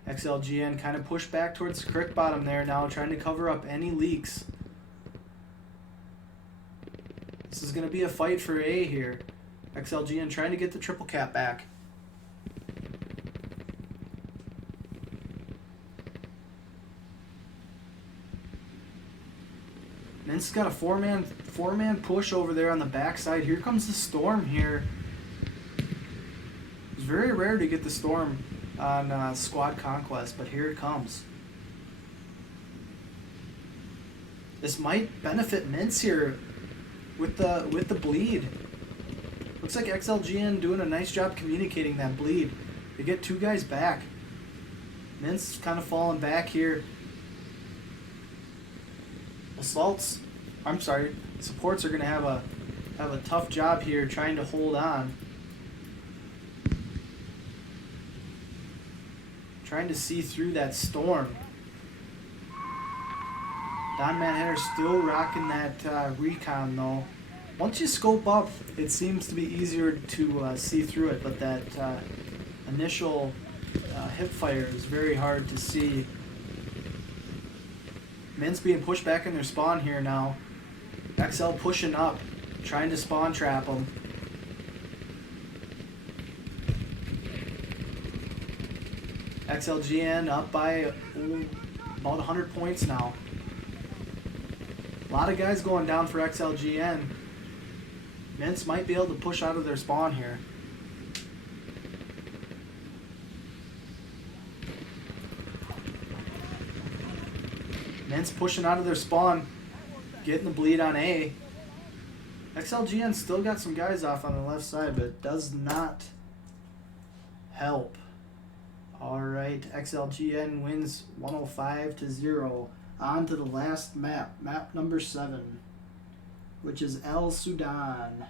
XLGN kind of pushed back towards the creek bottom there now, trying to cover up any leaks. This is going to be a fight for A here. XLGN trying to get the triple cap back. Mince's got a four-man push over there on the backside. Here comes the Storm here. It's very rare to get the Storm on Squad Conquest, but here it comes. This might benefit Mince here with the bleed. Looks like XLGN doing a nice job communicating that bleed. They get 2 guys back. Mince kind of falling back here. Supports are going to have a tough job here trying to hold on. Trying to see through that Storm. Don Manhattan still rocking that recon though. Once you scope up, it seems to be easier to see through it, but that initial hip fire is very hard to see. Mince being pushed back in their spawn here now. XL pushing up, trying to spawn trap them. XLGN up by about 100 points now. A lot of guys going down for XLGN. Mince might be able to push out of their spawn here. Mince pushing out of their spawn, getting the bleed on A. XLGN still got some guys off on the left side, but it does not help. Alright, XLGN wins 105-0. On to the last map, map number 7, which is El Sudan.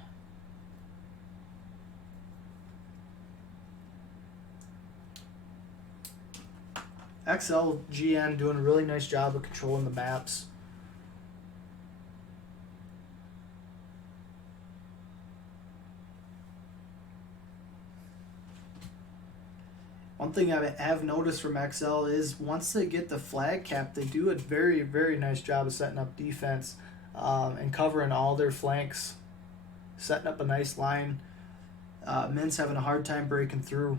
XLGN doing a really nice job of controlling the maps. One thing I have noticed from XL is once they get the flag cap, they do a very, very nice job of setting up defense and covering all their flanks, setting up a nice line. Mince having a hard time breaking through.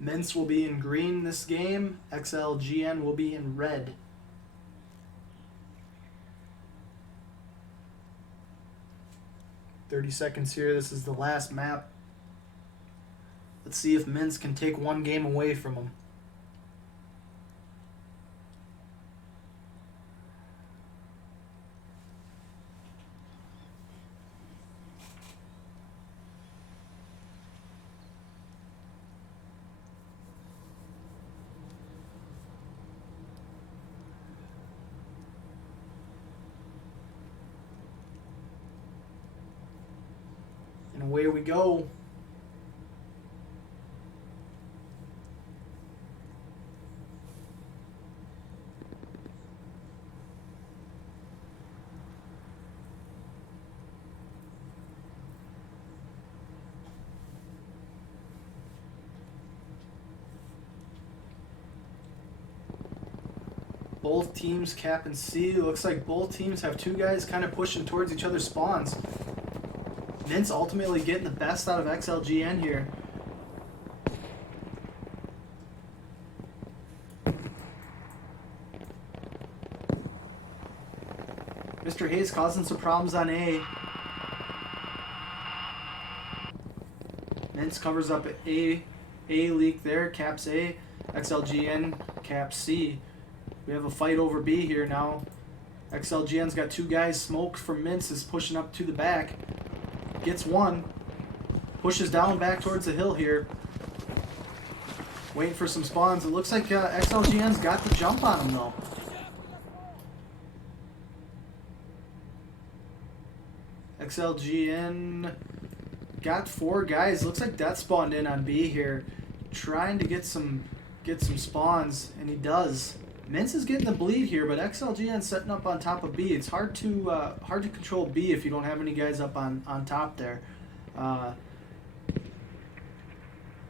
Mince will be in green this game. XLGN will be in red. "30 seconds here. This is the last map. Let's see if Mince can take one game away from them. And away we go. Both teams cap and C. Looks like both teams have 2 guys kind of pushing towards each other's spawns. Mince ultimately getting the best out of XLGN here. Mr. Hayes causing some problems on A. MINC covers up A leak there, caps A. XLGN caps C. We have a fight over B here now. XLGN's got two guys. Smoke from MINC is pushing up to the back. Gets one. Pushes down back towards the hill here. Waiting for some spawns. It looks like XLGN's got the jump on him though. XLGN got 4 guys. Looks like that spawned in on B here. Trying to get some spawns, and he does. MINC is getting the bleed here, but XLGN setting up on top of B. It's hard to control B if you don't have any guys up on top there.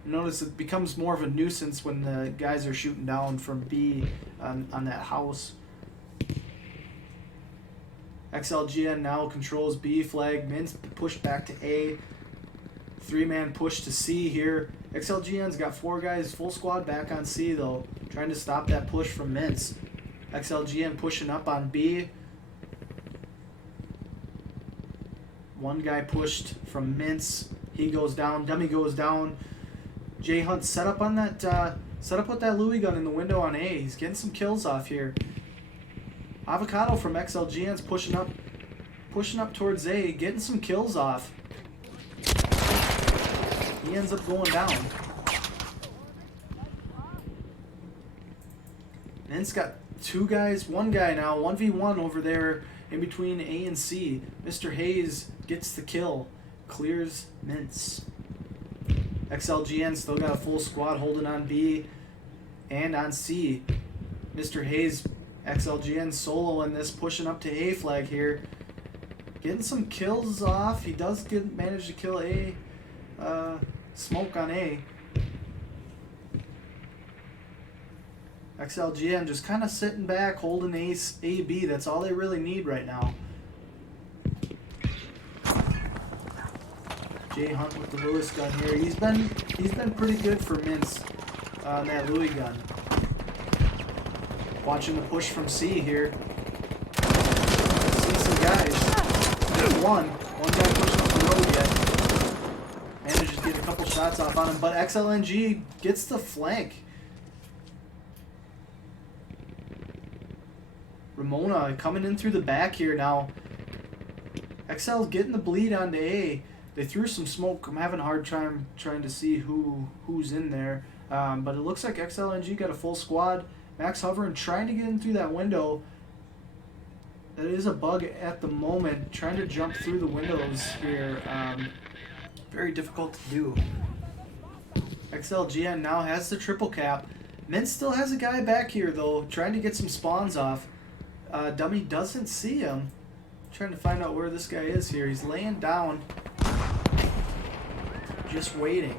Notice it becomes more of a nuisance when the guys are shooting down from B on that house. XLGN now controls B flag. MINC push back to A. 3-man push to C here. XLGN's got 4 guys, full squad back on C though, trying to stop that push from MINC. XLGN pushing up on B. 1 guy pushed from MINC. He goes down. Dummy goes down. J Hunt set up on that. Set up with that Louis gun in the window on A. He's getting some kills off here. Avocado from XLGN's pushing up towards A, getting some kills off. He ends up going down. MINC's got 2 guys, 1 guy now, 1v1 over there in between A and C. Mr. Hayes gets the kill, clears MINC. XLGN still got a full squad holding on B and on C. Mr. Hayes, XLGN solo in this, pushing up to A flag here. Getting some kills off. He does manage to kill A. Smoke on A. XLGN just kind of sitting back, holding A, B. That's all they really need right now. J Hunt with the Lewis gun here. He's been pretty good for MINC on that Louis gun. Watching the push from C here. See some guys. There's one guy pushing up the road yet. Manages to get a couple shots off on him, but XLNG gets the flank. Ramona coming in through the back here now. XL's getting the bleed onto A. They threw some smoke. I'm having a hard time trying to see who's in there. But it looks like XLNG got a full squad. Max hovering, trying to get in through that window. That is a bug at the moment. Trying to jump through the windows here. Very difficult to do. XLGN now has the triple cap. MINC still has a guy back here though, trying to get some spawns off. Dummy doesn't see him. Trying to find out where this guy is here. He's laying down. Just waiting.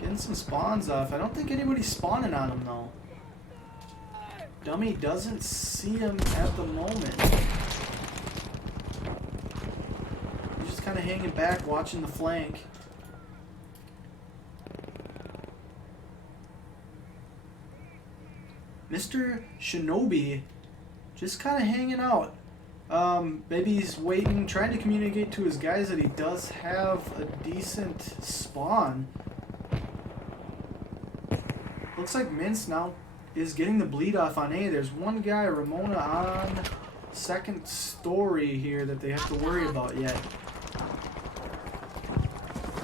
Getting some spawns off. I don't think anybody's spawning on him though. Dummy doesn't see him at the moment. He's just kind of hanging back, watching the flank. Mr. Shinobi just kind of hanging out. Maybe he's waiting, trying to communicate to his guys that he does have a decent spawn. Looks like MINC now is getting the bleed off on A. There's 1 guy, Ramona, on 2nd story here that they have to worry about yet.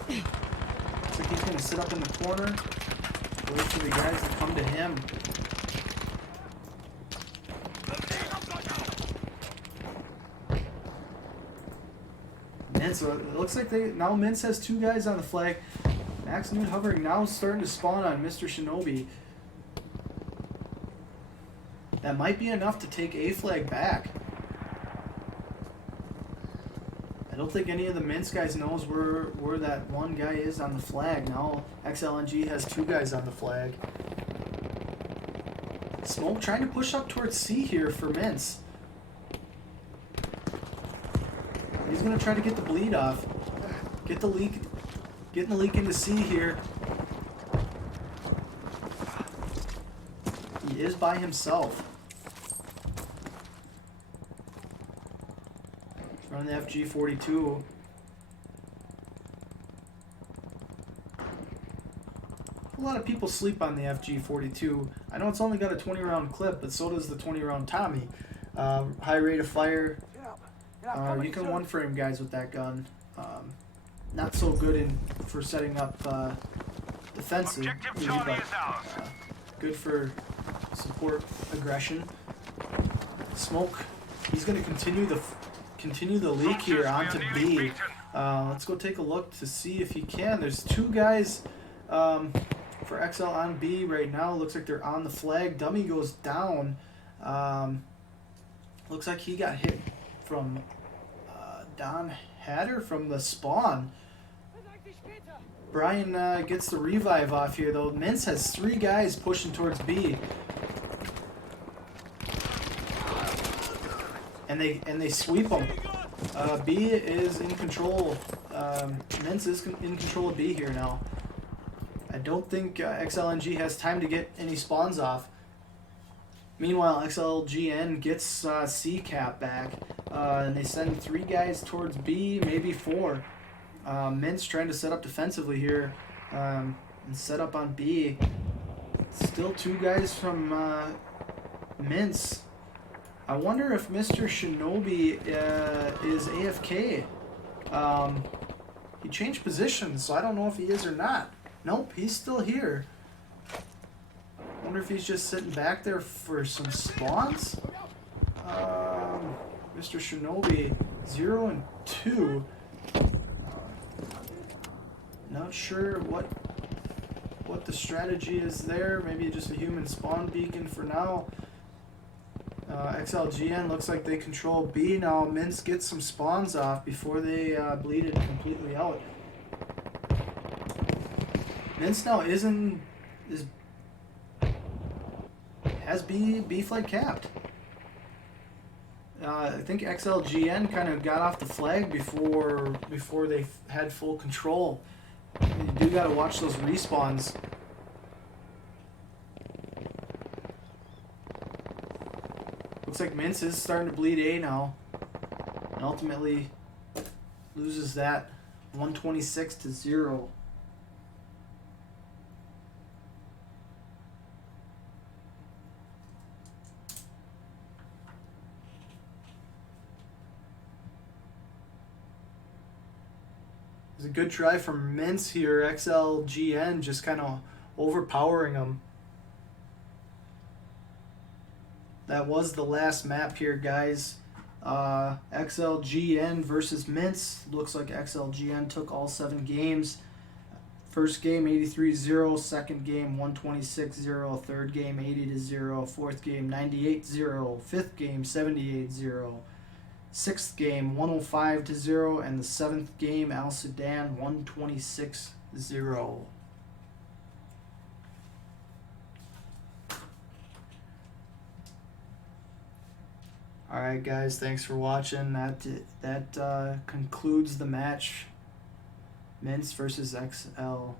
Looks like he's going to sit up in the corner, wait for the guys to come to him. So it looks like now MINC has 2 guys on the flag. Max Nude hovering now starting to spawn on Mr. Shinobi. That might be enough to take A flag back. I don't think any of the MINC guys knows where that 1 guy is on the flag. Now XLNG has 2 guys on the flag. Smoke trying to push up towards C here for MINC. He's going to try to get the bleed off. Get the leak. Getting the leak into C here. He is by himself. He's running the FG42. A lot of people sleep on the FG42. I know it's only got a 20-round clip, but so does the 20-round Tommy. High rate of fire. You can one-frame guys with that gun. Not so good for setting up defensive, Objective Charlie but is ours. good for support aggression. Smoke. He's going to continue the leak here onto B. Let's go take a look to see if he can. There's two guys for XL on B right now. Looks like they're on the flag. Dummy goes down. Looks like he got hit from Don Hatter from the spawn. Brian gets the revive off here though. MINC has 3 guys pushing towards B. And they sweep them. B is in control. MINC is in control of B here now. I don't think XLNG has time to get any spawns off. Meanwhile, XLGN gets C-cap back. And they send 3 guys towards B, maybe 4. MINC trying to set up defensively here and set up on B. Still 2 guys from MINC. I wonder if Mr. Shinobi is AFK. He changed positions, so I don't know if he is or not. Nope, he's still here. Wonder if he's just sitting back there for some spawns. Mr. Shinobi 0 and 2. Not sure what the strategy is there. Maybe just a human spawn beacon for now. XLGN looks like they control B now. MINC gets some spawns off before they bleed it completely out. MINC now has B flag capped. I think XLGN kind of got off the flag before they had full control. You do gotta watch those respawns. Looks like MINC is starting to bleed A now, and ultimately loses that 126-0. It's a good try from MINC here. XLGN just kind of overpowering them. That was the last map here, guys. XLGN versus MINC. Looks like XLGN took all 7 games. First game 83-0, second game 126-0, third game 80-0, fourth game 98-0, fifth game 78-0, sixth game 105-0, and the seventh game Al Sudan 126-0. Alright guys, thanks for watching. That concludes the match. MINC versus XLGN.